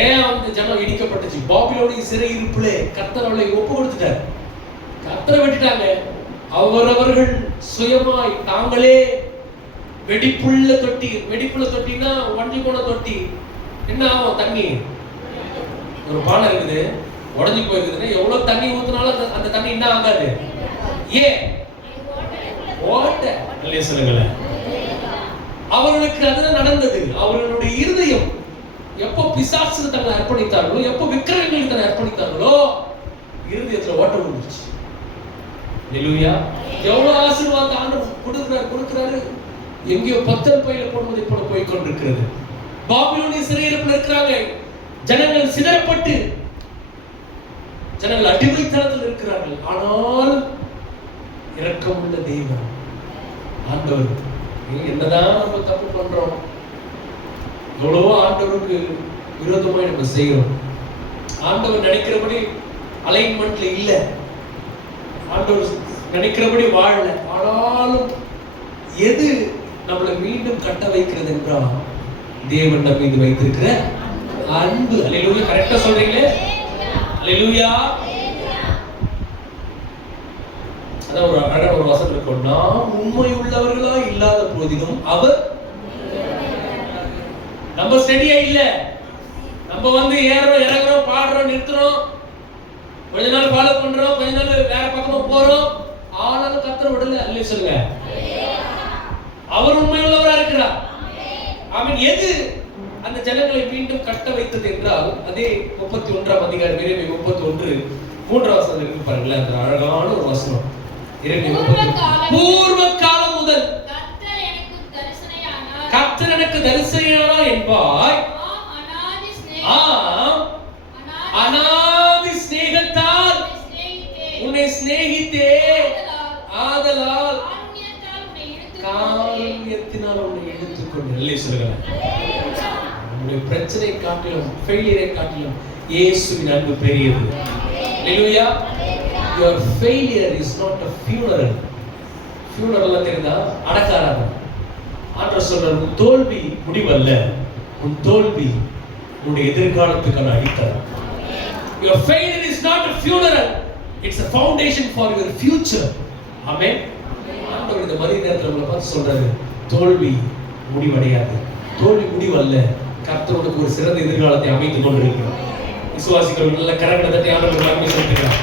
ஏன் அந்த ஜனம் இடிக்கப்பட்டுச்சு? பாபிலோனிய சிறையிருப்புல கர்த்தர் அவளை ஒப்பு கொடுத்துட்டார். கர்த்தரை வெட்டிட்டாங்க. அவரவர்கள் சுயமாய் தாங்களே வெடிப்புள்ள தொட்டினா உடஞ்சி போன தொட்டி என்ன ஆகும்? தண்ணி ஒரு பானை இருக்குது, உடஞ்சி போயிருக்குதுன்னா எவ்வளவு தண்ணி ஊத்தினாலும் அந்த தண்ணி என்ன ஆகாது. ஏன்? ஓட்ட சொல்லுங்களேன். அவர்களுக்கு அதுதான் நடந்தது. அவர்களுடைய இருதயம் எப்போ பிசாசுக்கு தங்களை அர்ப்பணித்தார்களோ, எப்போ விக்கிரகங்களுக்கு தன்னை அர்ப்பணித்தார்களோ, இருதயத்துல ஓட்டம் வந்துருச்சு. ஹல்லேலூயா. எவ்வளவு ஆசீர்வாதம் ஆண்டவர் கொடுக்கிறாரு. எங்கேயோ பத்தல் பையில போடுவதை போல போய் கொண்டிருக்கிறது. பாபிலோனிய சிறையிருப்பில் இருக்கிறாங்க. ஜனங்கள் சிதறப்பட்டு ஜனங்கள் அடிமைத்தனத்தில் இருக்கிறார்கள். ஆனால் இரக்கமுள்ள தெய்வம் ஆண்டவர், என்னதான் நம்ம தப்பு பண்றோம், எவ்வளவோ ஆண்டவருக்கு விரோதமாய் நம்ம செய்யறோம். ஆண்டவர் நினைக்கிறபடி அலைன்மெண்ட்ல இல்ல, ஆண்டவர் நினைக்கிறபடி வாழல. ஆனாலும் எது நம்மளை மீண்டும் கட்ட வைக்கிறது என்றால் தேவன் நம்ம மீது வைத்திருக்கிற அன்பு. அல்லேலூயா. கரெக்டா சொல்றீங்களே? அல்லேலூயா. அதான் ஒரு அழகான ஒரு வசனம் இருக்கும். நாம் உண்மை உள்ளவர்களா இல்லாத போதிலும் அவர் நம்ம ஸ்டெடியா இல்ல. நம்ம ஏறோம் இறங்குறோம் பாடுறோம் நிறுத்துறோம், கொஞ்ச நாள் ஃபாலோ பண்றோம், கொஞ்ச நாள் வேற பக்கமா போறோம். ஆனாலும் கர்த்தர் விடல. அல்லேலூயா சொல்லுங்க. அவர் உண்மையுள்ளவரா இருக்கிறார். ஆமென். எது அந்த ஜனங்களை மீண்டும் கட்ட வைத்தது என்றால் அதே 31ஆம் அதிகாரம் எரேமியா 31 3ஆம் வசனம் இருக்கு பாருங்களேன். அந்த அழகான ஒரு வசனம். பூர்வ காலம் முதல் கர்த்தர் எனக்கு தரிசனையானார் என்பாய். அநாதி சிநேகத்தால் உன்னை சிநேகித்தேன், ஆதலால் காரியத்தினால் உன்னை எடுத்துக்கொண்டு. அல்லேலூயா சொல்லுங்க. நம்முடைய பிரச்சனை காட்டிலும் ஃபெயிலியரை காட்டிலும் இயேசுவின் அன்பு பெரியது. அல்லேலூயா. Your failure is not a funeral. funeral தெரியுதா? அடக்காராதம். ஆண்டவர் சொல்றார், உன் தோல்வி முடிவல்ல, உன் தோல்வி உன்னுடைய எதிர்காலத்துக்கான அடித்தளம். Your failure is not a funeral, it's a foundation for your future. ஆமென். ஆண்டவர் இந்த மதிய நேரத்தில் நம்மளை பார்த்து சொல்றாரு, தோல்வி முடிவடையாது, தோல்வி முடிவல்ல, கர்த்தர் உனக்கு ஒரு சிறந்த எதிர்காலத்தை அமைத்துக் கொண்டிருக்கிறார். விசுவாசிகள் நல்ல கரங்களை தட்டி ஆண்டவருக்கு நன்றி சொல்லுகிறார்.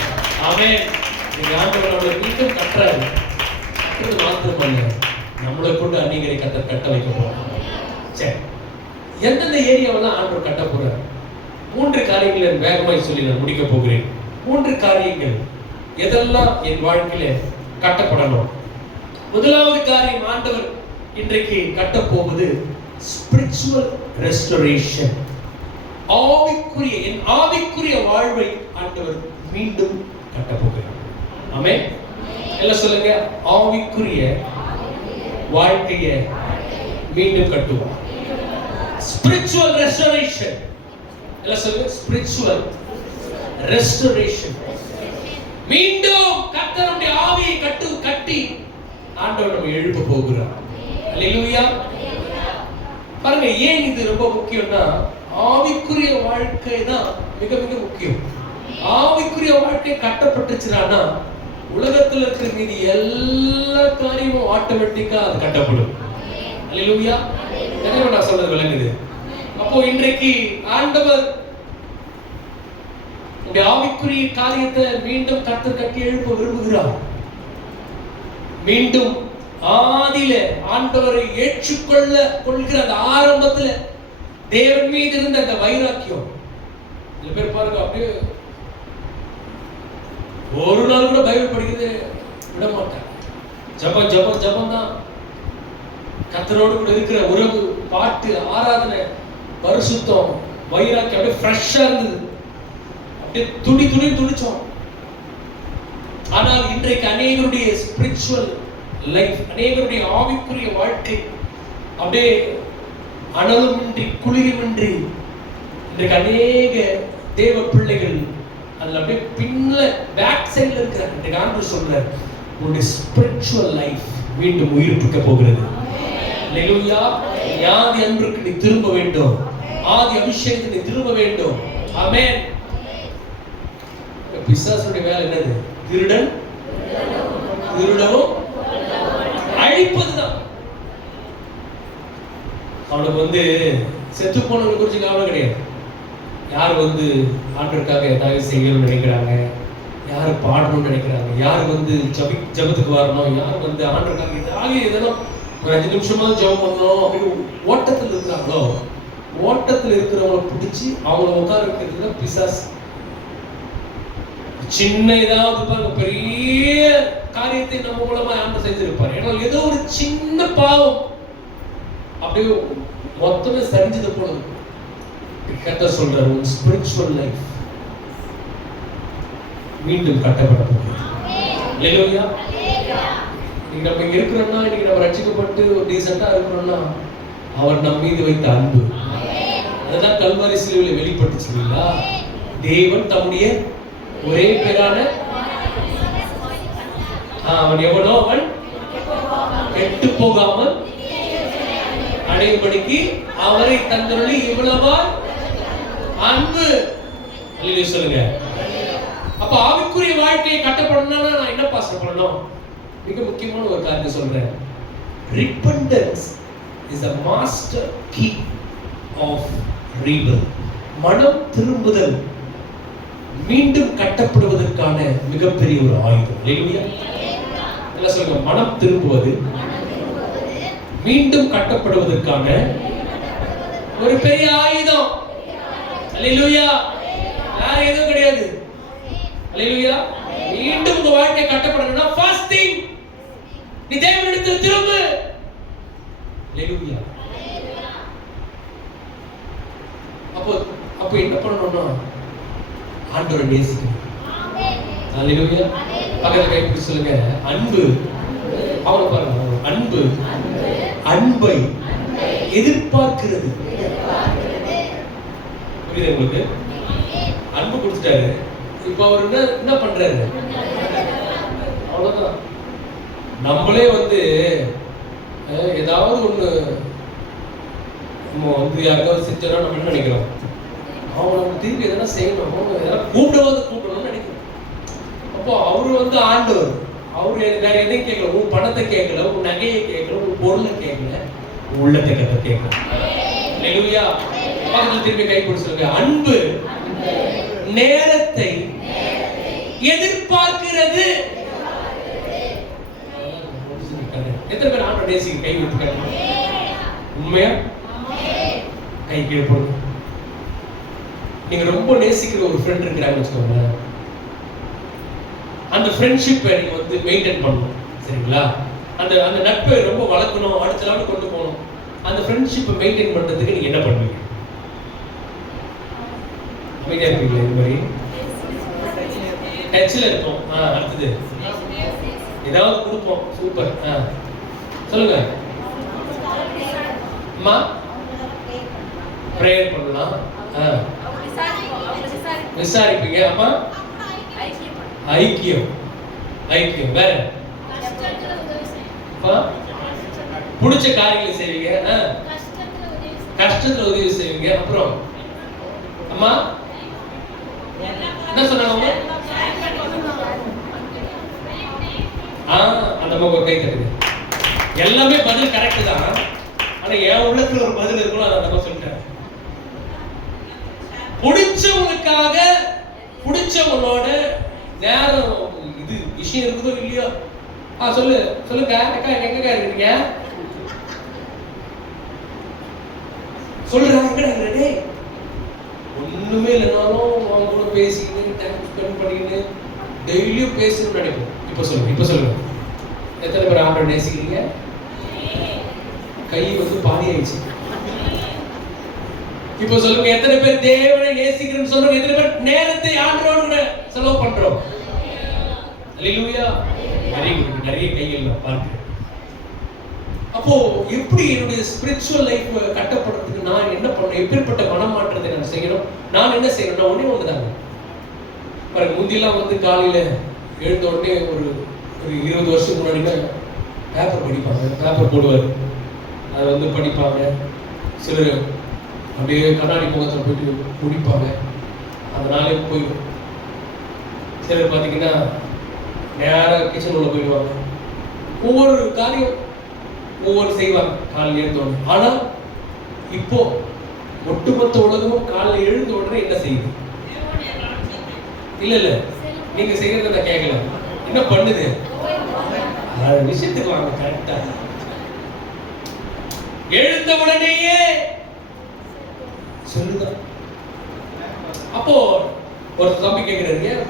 ஆமென். இந்த ஆண்டவர் நம்மளை மீண்டும் கட்டுறாரு. கட்டுறது மாத்திரமல்ல, நம்மளை கொண்டு அநேகரை கட்ட வைக்க போறார். சரி, எந்தெந்த ஏரியாவெல்லாம் ஆண்டவர் கட்ட போறார்? 3 காரியங்களை வேகமாய் சொல்லி நான் முடிக்க போகிறேன். 3 காரியங்கள் எதெல்லாம் என் வாழ்க்கையில கட்டப்படணும். முதலாவது காரியம் ஆண்டவர் இன்றைக்கு கட்ட போவது ஸ்பிரிச்சுவல் ரெஸ்டோரேஷன். ஆவிக்குரிய என் ஆவிக்குரிய வாழ்வை ஆண்டவர் மீண்டும் கட்ட போகிறார். ஆமென். எல்லாம் சொல்லுங்க. ஆவிக்குரிய வாழ்க்கையை மீண்டும் கட்டுவார். Spiritual restoration. எல்லாம் சொல்லுங்க. Spiritual restoration. மீண்டும் கர்த்தருடைய ஆவியை கட்டி ஆண்டவர் நம்ம எழுப்ப போகிறார். அல்லேலூயா. பாருங்க, ஏன் இது ரொம்ப முக்கியம்னா ஆவிக்குரிய வாழ்க்கை தான் மிக மிக முக்கியம். ஆவிக்குரிய வாழ்க்கை கட்டப்பட்டுச்சுன்னா உலகத்துல இருக்கிற மீதி எல்லா காரியமும் ஆட்டோமேட்டிக்கா அது கட்டப்படும். அல்லேலூயா. எனவே நான் சொல்றது விளங்குது. அப்போ இன்றைக்கு ஆண்டவர் இந்த ஆவிக்குரிய காரியத்தை மீண்டும் கர்த்தர் கட்டி எழுப்ப விரும்புகிறார். மீண்டும் ஆதியில ஆண்டவரை ஏற்றுக்கொள்ள கொள்கிற அந்த ஆரம்பத்துல தேவன் மீது இருந்த அந்த வைராக்கியம். சில பேர் பாருங்க, அப்படியே ஒரு நாள் கூட பைபிள் படிக்கிறது விட மாட்டாங்க. ஜபம் ஜபம் ஜபம் தான். கர்த்தரோடு கூட இருக்கிற உறவு, பாட்டு, ஆராதனை, பரிசுத்தம், வைராக்கியம் அப்படியே ஃப்ரெஷ்ஷா இருந்தது. அப்படியே துடி துடி துடிச்சோம். ஆனால் இன்றைக்கு அநேகருடைய ஸ்பிரிச்சுவல் லைஃப், அநேகருடைய ஆவிக்குரிய வாழ்க்கை அப்படியே அனலுமின்றி குளிருமின்றி இன்றைக்கு அநேக தேவ பிள்ளைகள் அதுல அப்படியே பின்ன பேக் சைட்ல இருக்கிறாங்க. இன்றைக்கு ஆண்டவர் சொல்றார், உங்களுடைய ஸ்பிரிச்சுவல் லைஃப் மீண்டும் உயிர்ப்பிக்க போகிறது. அல்லேலூயா. ஆதி அன்பிற்கு நீ திரும்ப வேண்டும். ஆதி அபிஷேகத்துக்கு நீ திரும்ப வேண்டும். ஆமென். பிசாசுடைய வேலை என்னது? திருடன், திருடவும் அழிப்பதுதான். அவனுக்கு செத்து போனவங்க குறிச்சு கவலை கிடையாது. யார் ஆண்டவருக்காக ஏதாவது செய்யணும்னு நினைக்கிறாங்க, யார் பாடணும்னு நினைக்கிறாங்க, யார் ஜபத்துக்கு வரணும், யார் ஆண்டவருக்காக ஏதாவது எதெல்லாம் ஒரு 5 நிமிஷமாவது ஜபம் பண்ணணும் அப்படின்னு ஓட்டத்தில் இருக்கிறாங்களோ, ஓட்டத்தில் இருக்கிறவங்களை பிடிச்சி அவங்கள உட்கார வைக்கிறது தான் பிசாசு. சின்ன ஏதாவது பாருங்க, பெரிய காரியத்தை நம்ம மூலமா ஆண்டவர் செய்திருப்பார். ஏன்னா ஏதோ ஒரு சின்ன பாவம் அப்படியே மொத்தமே சரிஞ்சது போல இருக்கும். கர்த்தர் சொல்றாரு, உன் ஸ்பிரிச்சுவல் லைஃப் மீண்டும் கட்டப்பட போகிறது. அல்லேலூயா. இன்னைக்கு நம்ம இங்க இருக்கிறோம்னா, இன்னைக்கு நம்ம ரட்சிக்கப்பட்டு ஒரு டீசெண்டா இருக்கிறோம்னா அவர் நம் மீது வைத்த அன்பு. அதுதான் கல்வாரி சிலுவையில வெளிப்பட்டுச்சு இல்லையா? தேவன் தம்முடைய ஒரே பேரான அவன் எவனோ அவன் கெட்டு போகாமல் அடையும்படிக்கு அவரை தந்தருளி இவ்வளவா அன்பு. அல்லேலூயா சொல்லுங்க. அப்ப ஆவிக்குரிய வாழ்க்கையை கட்டப்படணும்னா நான் என்ன பாஸ்டர் பண்ணணும்? மிக முக்கியமான ஒரு காரியத்தை சொல்றேன். Repentance is the master key of rebirth. மனம் திரும்புதல் மீண்டும் கட்டப்படுவதற்கான மிகப்பெரிய ஒரு ஆயுதம். அல்லேலூயா. எல்லாம் சொல்லுங்க, மனம் திரும்புவது மீண்டும் கட்டப்படுவதற்கான ஒரு பெரிய ஆயுதம். அல்லேலூயா. வேற எதுவும் கிடையாது. அல்லேலூயா. மீண்டும் உங்க வாழ்க்கை கட்டப்படணும்னா ஃபர்ஸ்ட் திங் நீ தேவனிடத்தில் திரும்பு. அல்லேலூயா. அப்போ என்ன பண்ணணும்னா ஆண்டவரை நேசிக்கணும். அல்லேலூயா. பக்கத்துல கை பிடிச்சு சொல்லுங்க, அன்பு. அவனை பாருங்க, அன்பு அன்பை எதிர்பார்க்கிறது. புரியுது உங்களுக்கு? அன்பு கொடுத்துட்டாரு, இப்ப அவர் என்ன பண்றாரு? அவ்வளவுதான். நம்மளே ஏதாவது ஒண்ணு நம்ம யாருக்காவது செஞ்சோம்னா நம்ம என்ன நினைக்கிறோம்? அவங்க நம்ம திருப்பி எதனா செய்யணும், எதனா கூப்பிடணும்னு நினைக்கிறோம். அப்போ அவரு ஆண்டவர், அவரு வேற எதையும் கேட்கல, உன் பணத்தை கேட்கல, உன் நகையை கேட்கல, உன் பொருளை கேட்கல, உள்ளத்தை கேட்கல. அல்லேலூயா. பக்கத்துல திருப்பி கை பிடிச்சு சொல்லுங்க, அன்பு நேரத்தை எதிர்பார்க்கிறது. எத்தனை பேர் ஆண்டவரை நேசிக்க கை வைத்து உண்மையா கை கீழே போடுங்க. நீங்க ரொம்ப நேசிக்கிற ஒரு ஃப்ரெண்ட் இருக்கிறாங்கன்னு வச்சுக்கோங்க, அந்த ஃப்ரெண்ட்ஷிப்பை நீங்க மெயின்டைன் பண்ணணும். சரிங்களா? அந்த அந்த நட்பை ரொம்ப வளர்க்கணும், அடுத்த லெவலுக்கு கொண்டு போகணும். அந்த ஃப்ரெண்ட்ஷிப்பை மெயின்டைன் பண்றதுக்கு நீங்க என்ன பண்ணுவீங்க? அமைதியா இருப்பீங்களா? இந்த மாதிரி டச்ல இருக்கும். அடுத்தது ஏதாவது கொடுப்போம். சூப்பர். சொல்லுங்க. அம்மா பிரேயர் பண்ணலாம். விசாரிப்பீங்க. அம்மா ஐக்கியம். ஐக்கியம் வேற பிடிச்ச காரியங்களை செய்வீங்க, கஷ்டத்துல உதவி செய்வீங்க. அப்புறம் அம்மா என்ன சொன்னாங்க? அந்த பக்கம் கை தட்டுங்க. எல்லாமே பதில் கரெக்ட் தான். ஆனா என் உள்ளத்துல ஒரு பதில் இருக்கணும், அதை நம்ம சொல்லிட்டேன். பிடிச்சவங்களுக்காக பிடிச்சவங்களோட நேரம் இது விஷயம் இருக்குதோ இல்லையோ, சொல்லுங்க அக்கா எங்கக்கா இருக்கீங்க? சொல்லுறாங்க. ஒண்ணுமே இல்லைனாலும் அவங்க கூட பேசிக்கிட்டு டைம் ஸ்பெண்ட் பண்ணிக்கிட்டு டெய்லியும் பேசணும்னு நினைப்போம். இப்ப சொல்லுங்க எத்தனை பேர் ஆண்டவரை நேசிக்கிறீங்க? கை வந்து பாடி ஆயிடுச்சு. இப்ப சொல்லுங்க எத்தனை பேர் தேவனை நேசிக்கிறேன்னு சொல்றோம்? எத்தனை பேர் நேரத்தை ஆண்டவரோட செலவு பண்றோம்? அல்லேலூயா. நிறைய கைகள் பார்க்கிறேன். அப்போ எப்படி என்னுடைய ஸ்பிரிச்சுவல் லைஃப் கட்டப்படுறதுக்கு நான் என்ன பண்ணணும்? எப்படிப்பட்ட மனமாற்றத்தை நான் செய்யணும்? நான் என்ன செய்யணும்? நான் ஒண்ணே ஒண்ணுதாங்க. பாருங்க, முந்தியெல்லாம் வந்து காலையில எழுந்த உடனே ஒரு 20 வருஷத்துக்கு முன்னாடி பேப்பர் படிப்பாங்க. பேப்பர் போடுவார், அதை வந்து படிப்பாங்க. சிலர் அப்படியே கண்ணாடி முகத்தில் போயிட்டு முடிப்பாங்க, அதனாலே போயிடும். சிலர் பார்த்தீங்கன்னா நேராக கிச்சன் உள்ள போயிடுவாங்க. ஒவ்வொரு காரியம் ஒவ்வொரு செய்வாங்க காலையில் எழுந்த உடனே. ஆனால் இப்போ ஒட்டுமொத்த உலகமும் காலையில் எழுந்த உடனே என்ன செய்யுது? இல்ல நீங்க செய்யறத நான் கேட்கல. என்ன பண்ணுது? விஷயத்துக்கு வாங்க. கரெக்டா எழுந்த உடனேயே சொல்லுதான். அப்போ ஒரு தம்பி கேட்கிறாரு, ஏன்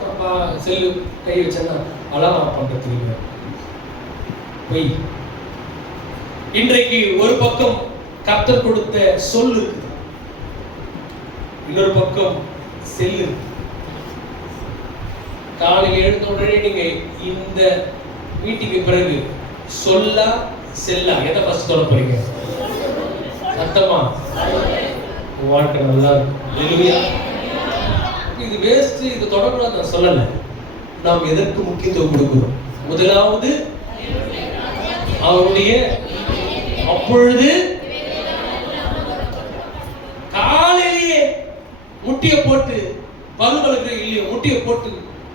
செல்லு கை வச்சா அலாரம் ஆஃப் பண்றதுக்கு போய். இன்றைக்கு ஒரு பக்கம் கர்த்தர் கொடுத்த சொல்லு, இன்னொரு பக்கம் செல்லு. காலையில் எழுந்த உடனே நீங்க இந்த மீட்டிங்கு பிறகு சொல்லா செல்லா எதை ஃபர்ஸ்ட் சொல்ல போறீங்க? சத்தமா வாழ்க்கை நல்லா இருக்கும். இது வேஸ்ட், இது தொடர்பு நான் சொல்லல. நாம் எதற்கு முக்கியத்துவம் கொடுக்கிறோம்? முதலாவது அவருடைய, அப்பொழுது காலையிலேயே முட்டிய போட்டு பல்களுக்கு இல்லையோ முட்டிய போட்டு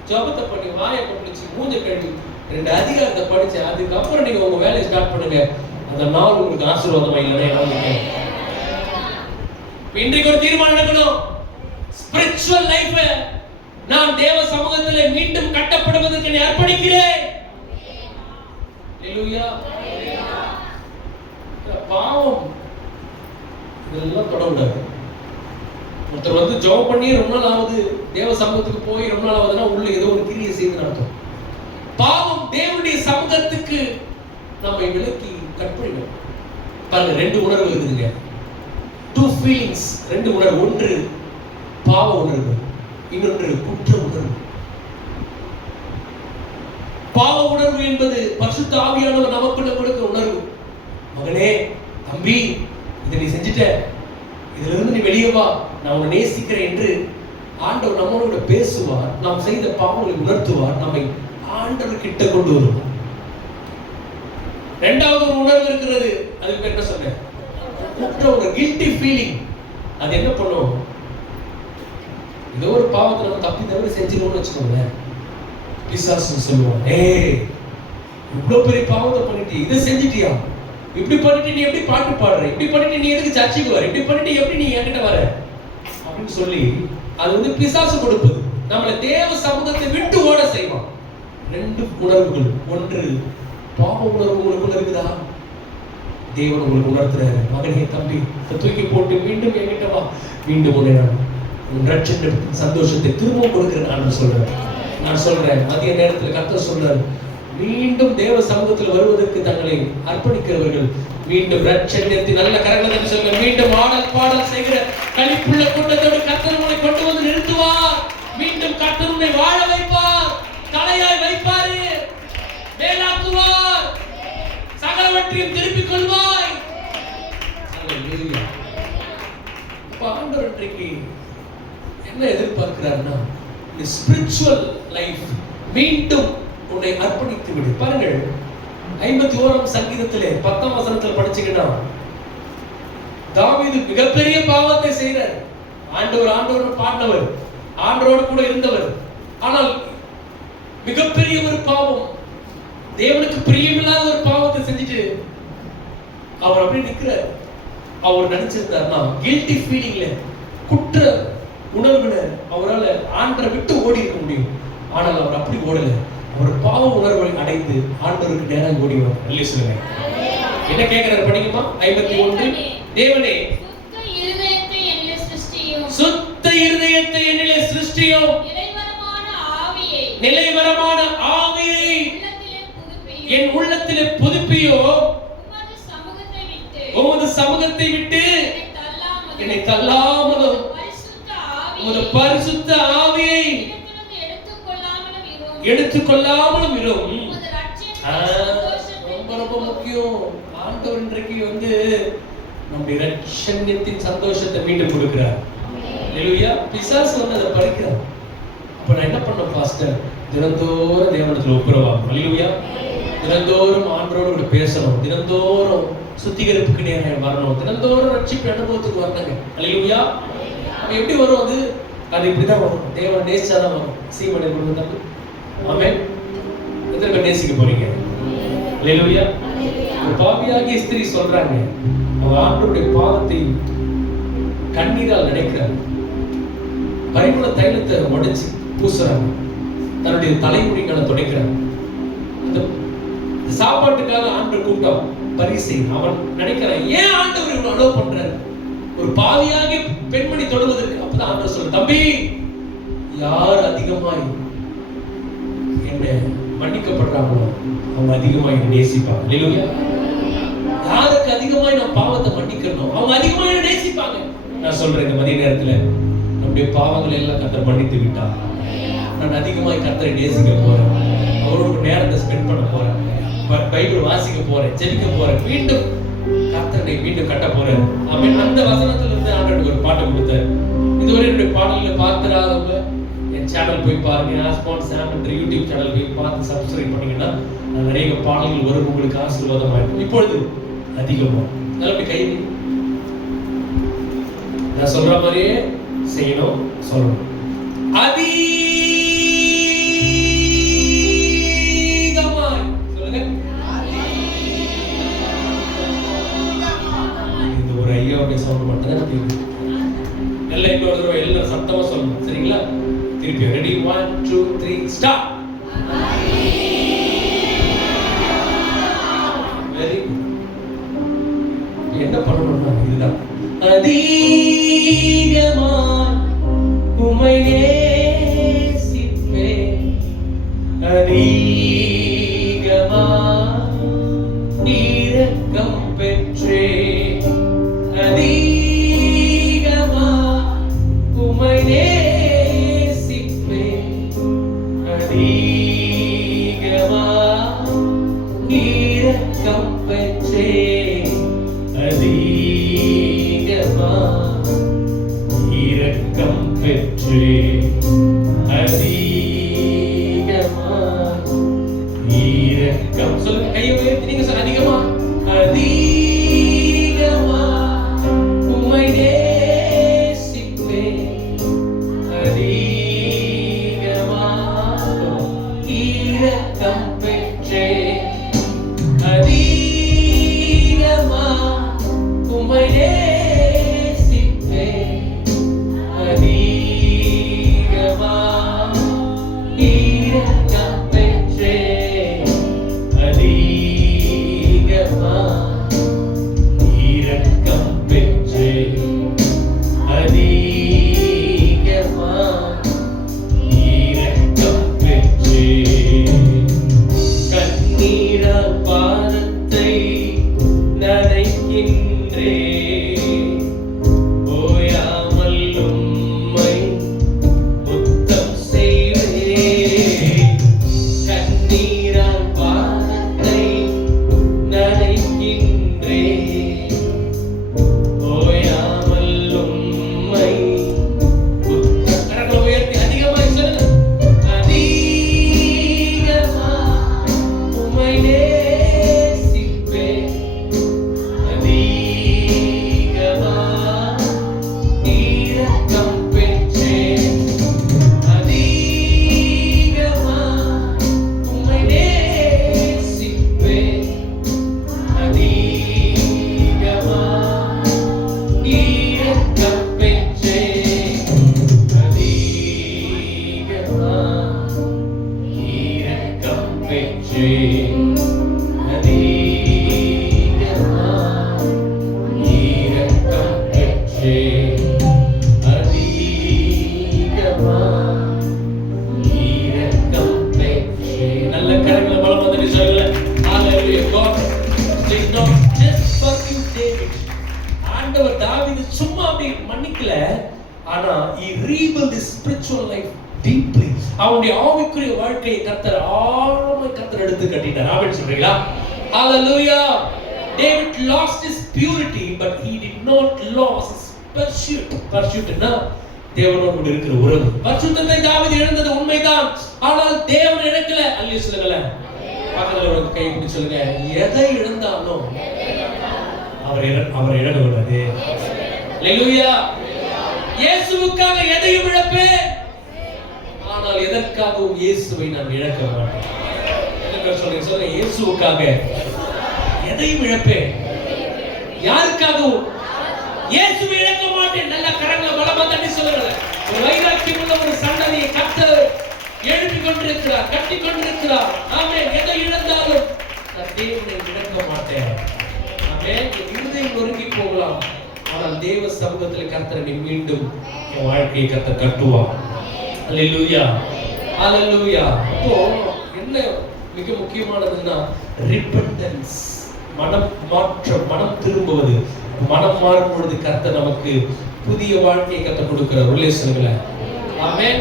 ஜபத்தை பண்ணி வாயை கொப்பிடிச்சு மூஞ்ச கழுவி 2 அதிகாரத்தை படிச்சு அதுக்கப்புறம் நீங்க உங்க வேலையை ஸ்டார்ட் பண்ணுங்க. அந்த நாள் உங்களுக்கு ஆசீர்வாதமா இல்லைன்னா இன்றைக்கு ஒரு தீர்மானம் எடுக்கணும். ஸ்பிரிச்சுவல் லைஃப் நான் தேவ சமூகத்திலே மீண்டும் கட்டப்படுவதற்கு என்னை அர்ப்பணிக்கிறேன். அல்லேலூயா. பாவம் இதெல்லாம் தொடக்கூடாது. ஒருத்தர் வந்து ஜெபம் பண்ணி ரொம்ப நாள் ஆகுது, தேவ சமூகத்துக்கு போய் ரொம்ப நாள் ஆகுதுன்னா உள்ள ஏதோ ஒரு கிரியை செய்து நடத்தும். பாவம் தேவனுடைய சமூகத்துக்கு நம்மை விலக்கி கற்பழிக்கும். பாருங்க, 2 உணர்வு இருக்குதுங்க. 2 ஃபீலிங்ஸ், 2 உணர்வு. ஒன்று பாவ உணர்வு, இன்னொன்று குற்ற உணர்வு. பாவ உணர்வு என்பது பரிசுத்த ஆவியானவர் நமக்குள்ள கொடுக்கிற உணர்வு. மகனே, தம்பி, இதை நீ செஞ்சிட்ட, இதுல இருந்து நீ வெளியே வா, நான் உன்னை நேசிக்கிறேன் என்று ஆண்டவர் நம்மளோட பேசுவார். நாம் செய்த பாவங்களை உணர்த்துவார், நம்மை ஆண்டவர் கிட்ட கொண்டு வருவார். 2வது ஒரு உணர்வு இருக்கிறது, அதுக்கு என்ன சொன்னேன்? குற்ற உணர்வு, கில்ட்டி ஃபீலிங். அது என்ன பண்ணும்? ஏதோ ஒரு பாவத்தை நம்ம தப்பி தவிர செஞ்சிருவோம்னு வச்சுக்கோங்களேன், பிசாசு சொல்லுவான், ஏய் இவ்வளவு பெரிய பாவத்தை பண்ணிட்டு இதை செஞ்சிட்டியா, இப்படி பண்ணிட்டு நீ எப்படி பாட்டு பாடுற, இப்படி பண்ணிட்டு நீ எதுக்கு சர்ச்சுக்கு வர, இப்படி பண்ணிட்டு எப்படி நீ என்கிட்ட வர அப்படின்னு சொல்லி அது வந்து பிசாசு கொடுப்பது. நம்மளை தேவ சமூகத்தை விட்டு ஓட செய்வான். 2 உணர்வுகள். ஒன்று பாவ உணர்வு உங்களுக்குள்ள இருக்குதா? தேவன் உங்களுக்கு உணர்த்துறாரு, மகனே, தம்பி, தூக்கி போட்டு மீண்டும் என்கிட்ட வா, மீண்டும் உன்னை நான் உன் ரட்சணின் சந்தோஷத்தை திரும்பவும் கொடுக்கிறேன். நான் சொல்றேன் அதிக நேரத்தில் கர்த்தர் சொல்றாரு, மீண்டும் தேவ சமூகத்தில் வருவதற்கு தங்களை அர்ப்பணிக்கிறவர்கள் மீண்டும் ரட்சணியத்தின் நல்ல கரங்களை சொல்ல மீண்டும் ஆடல் பாடல் செய்கிற களிப்புள்ள கூட்டத்தோடு கர்த்தர் உங்களை கொண்டு வந்து நிறுத்துவார். மீண்டும் கர்த்தர் உன்னை வாழ வைப்பார், தலையாய் வைப்பாரு, வேலாக்குவார், சகலவற்றையும் திருப்பிக் கொள்வாய். ஆண்டவர் இன்றைக்கு என்ன எதிர்பார்க்கிறார்னா, இந்த ஸ்பிரிச்சுவல் லைஃப் மீண்டும் உன்னை அர்ப்பணித்து விடு. பாருங்கள், 51ஆம் சங்கீதத்திலே 10ஆம் வசனத்தில் படிச்சீங்கன்னா, தாவீது மிகப்பெரிய பாவத்தை செய்கிறார். ஆண்டவர் பாடினவர், ஆண்டவரோடு கூட இருந்தவர். ஆனால் மிகப்பெரிய ஒரு பாவம், தேவனுக்கு பிரியமில்லாத ஒரு பாவத்தை செஞ்சுட்டு அவர் அப்படியே நிற்கிறார். அவர் நினைச்சிருந்தாருன்னா கில்ட்டி ஃபீலிங்ல, குற்ற உணர்வுல அவரால் ஆண்டரை விட்டு ஓடி இருக்க முடியும். ஆனால் அவர் அப்படி ஓடல. அவர் பாவ உணர்வை அடைந்து ஆண்டவருக்கு நேரம் ஓடி வந்தார். அல்லேலூயா சொல்லுங்க. என்ன கேட்கிறார் படிக்குமா? 51. தேவனே சுத்த இருதயத்தை என்னிலே சிருஷ்டியும், நிலைவரமான ஆவியை என் உள்ளத்திலே புதுப்பியோ, உமது சமூகத்தை விட்டு என்னை தள்ளாமலும் உமது பரிசுத்த ஆவியை எடுத்துக்கொள்ளாமலும் இரும். ரொம்ப ரொம்ப முக்கியம். ஆண்டவர் இன்றைக்கு நம்முடைய ரட்சண்யத்தின் சந்தோஷத்தை மீண்டும் கொடுக்கிறார். அல்லேலூயா. பிசாசு அதை பறிக்கிறார். அப்ப நான் என்ன பண்ண பாஸ்டர்? தினந்தோறும் தேவனிடத்தில் ஒப்புரவாகும். அல்லேலூயா. தினந்தோறும் ஆண்டவரோடு கூட பேசணும். தினந்தோறும் சுத்திகரிப்புக்கு நேரம் வரணும். தினந்தோறும் ரட்சிப்பு அனுபவத்துக்கு வரணுங்க. அல்லேலூயா. எப்படி வரும் அது? அது இப்படிதான் வரும். தேவன் நேசிச்சாதான் வரும். சீமனை கொடுத்தாங்க. ஆமென். எத்தனை பேர் நேசிக்க போறீங்க? அல்லேலூயா. ஒரு பாவியாகிய ஸ்திரீ சொல்றாங்க, அவங்க ஆண்டவருடைய பாதத்தை கண்ணீரால் நினைக்கிறாங்க. பரிமள தைலத்தை உடைச்சு பூசுறாங்க. தன்னுடைய தலைமுடிகளை துடைக்கிறாங்க. இந்த சாப்பாட்டுக்காக ஆண்டவர் கூப்பிட்டா பரிசை அவன் நினைக்கிறான், ஏன் ஆண்டவர் இவ்வளவு அலோவ் பண்றாரு ஒரு பாவியாகிய பெண்மணி தொடுவதற்கு? அப்பதான் ஆண்டவர் சொல்ற, தம்பி, யார் அதிகமாய் என்ன மன்னிக்கப்படுறாங்களோ அவங்க அதிகமாய் நேசிப்பாங்க. அல்லேலூயா. யாருக்கு அதிகமாய் நான் பாவத்தை மன்னிக்கணும் அவங்க அதிகமாய் நேசிப்பாங்க. நான் சொல்றேன், இந்த மதிய நேரத்துல நம்முடைய பாவங்களை எல்லாம் கர்த்தர் மன்னித்து விட்டார். நான் அதிகமாய் கர்த்தரை நேசிக்க போறேன். அவரோட நேரத்தை ஸ்பெண்ட் பண்ண போறேன். பைபிள் வாசிக்க போறேன், ஜெபிக்க போறேன். மீண்டும் கர்த்தரை மீண்டும் கட்ட போறேன். அவன் அந்த வசனத்துல இருந்து ஆண்டவருக்கு ஒரு பாட்டை கொடுத்தார். இதுவரை என்னுடைய பாடல்களை பார்த்துறாதவங்க என் சேனல் போய் பாருங்க. ஆஸ்பான் சாம் என்ற யூடியூப் சேனல் போய் பார்த்து சப்ஸ்கிரைப் பண்ணீங்கன்னா நிறைய பாடல்கள் வரும். உங்களுக்கு ஆசீர்வாதமா இருக்கும். இப்பொழுது அதிகமா நல்லபடி கை நான் சொல்ற மாதிரியே செய்யணும், சொல்லணும். அதிகமாய் சொல்லுங்க. இந்த ஒரு ஐயாவுடைய சவுண்ட் மட்டும் தான் தெரியும். எல்லாம் இன்னொரு தடவை எல்லாம் சத்தமா சொல்லணும். சரிங்களா? திருப்பி ரெடி, 1 2 3 ஸ்டார்ட். Very good. என்ன பண்ணணும்னா இதுதான், அதிகமாய் உம்மை நேசிப்பேன், அதிகமாய் இரக்கம் பெற்றேன், அதிகமாய் உம்மை நேசிப்பேன், அதிகமாய் இரக்கம் பெற்றேன், இரக்கம் பெற்றே, அதிகமா இரக்கம். சொல்லுங்க, கையை உயர்த்தி நீங்க சொல்லுங்க. அதிகமா, அதிகமா உம்மை நேசிப்பேன், அதிகமா இரக்கம் பெற்றே, அதிகமா உம்மை நேசிப்பேன், அதிகமா ஆனா he rebuilt his spiritual life deeply. அவனுடைய ஆவிக்குரிய வாழ்க்கையை கர்த்தர் ஆழமாய் கர்த்தர் எடுத்து கட்டினார். ஆமென் சொல்றீங்களா? Hallelujah. David lost his purity but he did not lose his pursuit. Pursuitனா தேவனோடு இருக்கிற உறவு. பரிசுத்தத்தை தாவீது இழந்தது உண்மைதான். ஆனால் தேவன் இழக்கல. அல்லேலூயா சொல்லுங்க. பக்கத்துல ஒரு கை பிடிச்சு சொல்லுங்க. எதை இழந்தாலும் அவர் இழக்க கூடாது. அல்லேலூயா. இயேசுவுக்காக எதையும் இழப்பேன், ஆனால் எதற்காகவும் இயேசுவை நான் இழக்க மாட்டேன். என்ன சொல்லுங்க? இயேசுவுக்காக எதையும் இழப்பேன், யாருக்காகவும் இயேசுவை இழக்க மாட்டேன். நல்ல கரங்களை பலமா தட்டி சொல்லுங்க. ஒரு வைராக்கியம் உள்ள ஒரு சந்ததியை கர்த்தர் எழுப்பிக் கொண்டிருக்கிறார், கட்டிக் கொண்டிருக்கிறார். ஆமென். எதை இழந்தாலும் நான் தேவனை இழக்க மாட்டேன். ஆமென். இருதயம் நொறுங்கி போகலாம், ஆனால் தேவ சமூகத்தில் கர்த்தரை மீண்டும் என் வாழ்க்கையை கர்த்தர் கட்டுவார். அல்லேலூயா, அல்லேலூயா. அப்போ என்ன மிக முக்கியமானதுன்னா ரிபெண்டன்ஸ், மனம் மாற்றம், மனம் திரும்புவது. மனம் மாறும் பொழுது கர்த்தர் நமக்கு புதிய வாழ்க்கையை கற்றுக் கொடுக்கிறார். ரிலேஷன்களை ஆமென்.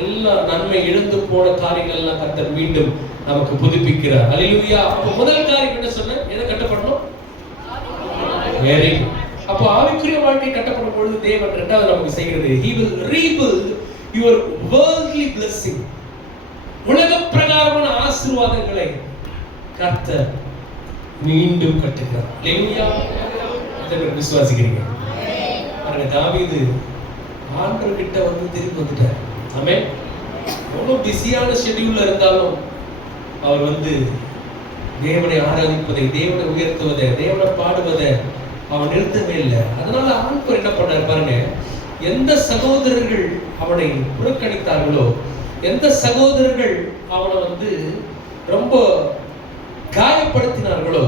எல்லா நன்மை இழந்து போன காரியங்கள் எல்லாம் கர்த்தர் மீண்டும் நமக்கு புதுப்பிக்கிறார். அல்லேலூயா. அப்போ முதல் காரியம் என்ன சொன்னேன்? எதை கட்டப்படணும்? Very good. அப்போ ஆவிக்குரிய வாழ்க்கை கட்டப்படும் பொழுது தேவன் இரண்டாவது நமக்கு செய்கிறது, he will rebuild your worldly blessing. உலக பிரகாரமான ஆசீர்வாதங்களை கர்த்தர் மீண்டும் கட்டுகிறார். அல்லேலூயா. அதை விசுவாசிக்கிறீங்க? பாருங்க, தாவீது ஆண்டவர் கிட்ட வந்து திரும்பி வந்துட்டார். ஆமென். ரொம்ப பிஸியான ஷெட்யூல்ல இருந்தாலும் அவர் வந்து தேவனை ஆராதிப்பதை, தேவனை உயர்த்துவதை, தேவனை பாடுவதை அவன் நிறுத்தவே இல்லை. அதனால ஆண்டவர் என்ன பண்ணார் பாருங்க, எந்த சகோதரர்கள் அவனை புறக்கணித்தார்களோ, எந்த சகோதரர்கள் அவனை வந்து ரொம்ப காயப்படுத்தினார்களோ,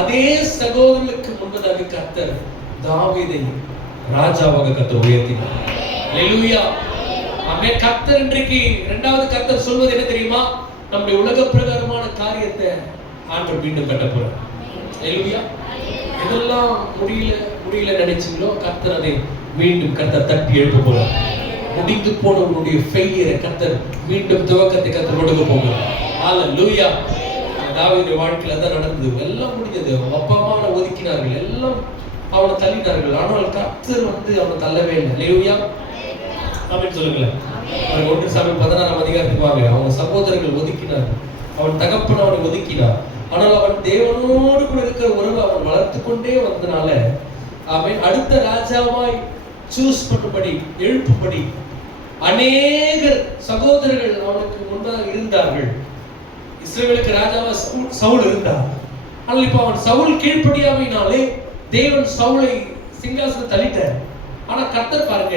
அதே சகோதரர்களுக்கு முன்பதாக கர்த்தர் தாவீதை ராஜாவாக கர்த்தர் உயர்த்தினார். அல்லேலூயா. ஆமென். கர்த்தர் இன்றைக்கு இரண்டாவது கர்த்தர் சொல்வது என்ன தெரியுமா? நம்முடைய உலக பிரகாரமான காரியத்தை ஆண்டவர் மீண்டும் கட்ட போறார். அல்லேலூயா. இதெல்லாம் முடியல நினைச்சீங்களோ, கர்த்தர் அதை மீண்டும் கர்த்தர் தட்டி எழுப்ப போறார். முடிந்து போன உன்னுடைய ஃபெயிலியரை கர்த்தர் மீண்டும் துவக்கத்தை கர்த்தர் கொடுக்க போகிறார். ஹalleluya. தாவீதுடைய வாழ்க்கையில தான் நடந்தது. எல்லாம் முடிஞ்சது. அப்பா அம்மா ஒதுக்கினார்கள், எல்லாம் அவனை தள்ளினார்கள். ஆனால் கர்த்தர் வந்து அவனை தள்ளவே இல்லை. அல்லேலூயா. ஆமென் சொல்லுங்களேன். 1 சாமுவேல் 16ஆம் அதிகாரத்துக்கு வாங்க. அவன் சகோதரர்கள் ஒதுக்கினார், அவன் தகப்பன் அவனை ஒதுக்கினார். ஆனால் அவன் தேவனோடு கூட இருக்கிற உறவை அவன் வளர்த்து கொண்டே வந்தனால அவன் அடுத்த ராஜாவாய் சூஸ் பண்ணும்படி, எழுப்பும்படி அநேக சகோதரர்கள் அவனுக்கு முன்பாக இருந்தார்கள். இஸ்ரவேலுக்கு ராஜாவா சவுல் இருந்தார். ஆனால் இப்ப அவன் சவுல் கீழ்ப்படியாமையினாலே தேவன் சவுலை சிங்காசனம் தள்ளிட்டார். ஆனா கர்த்தர் பாருங்க,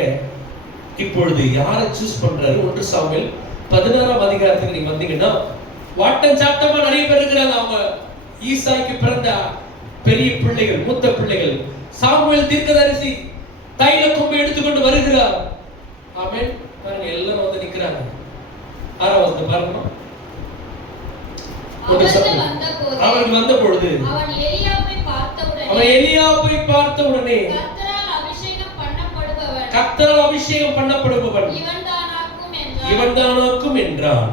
இப்பொழுது யாரை சூஸ் பண்றாரு? 1 சாமுவேல் 16ஆம் அதிகாரத்துக்கு நீங்க வந்தீங்கன்னா, வாட்டன் சாட்டமா நிறைய பேர் இருக்கிறாங்க. அவங்க ஈசாய்க்கு பிறந்த பெரிய பிள்ளைகள், மூத்த பிள்ளைகள். சாமுவேல் தீர்க்கதரிசி தைல கொம்பை எடுத்துக்கொண்டு வருகிறார். ஆமென். பாருங்க, எல்லாரும் வந்து நிக்கிறாங்க. 6ஆம் வசனம் பாருங்க. அவர்கள் வந்த பொழுது அவன் எலியாவை பார்த்த உடனே கர்த்தரால் அபிஷேகம் பண்ணப்படுபவன் இவன்தானாக்கும் என்றான்.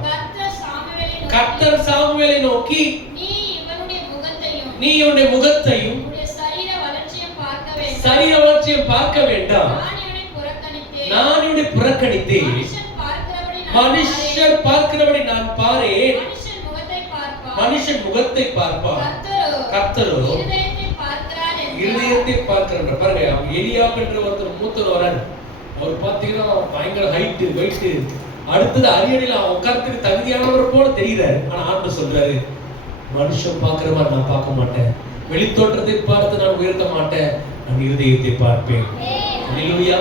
கர்த்தர் சாமுவேலை நோக்கி, நீ இவனுடைய முகத்தையும் சரீர வளர்ச்சியும் பார்க்க வேண்டாம். நான் இவனை புறக்கணித்தேன். மனுஷர் பார்க்கிறபடி நான் பாரேன். மனுஷன் முகத்தை பார்ப்பார், கர்த்தரோ இருதயத்தை பார்க்கிறார். பாருங்க, அவங்க எலியாப் என்ற ஒருத்தர் மூத்தர் வரார். அவர் பாத்தீங்கன்னா பயங்கர ஹைட், வெயிட். அடுத்தது அரியணையில உட்கார்றதுக்கு தகுதியானவர் போல தெரியுறாரு. ஆனா ஆண்டவர் சொல்றாரு, மனுஷன் பார்க்கிற மாதிரி நான் பார்க்க மாட்டேன், வெளித்தோற்றத்தை பார்த்து நான் உயர்த்த மாட்டேன், நான் இருதயத்தை பார்ப்பேன். அல்லேலூயா.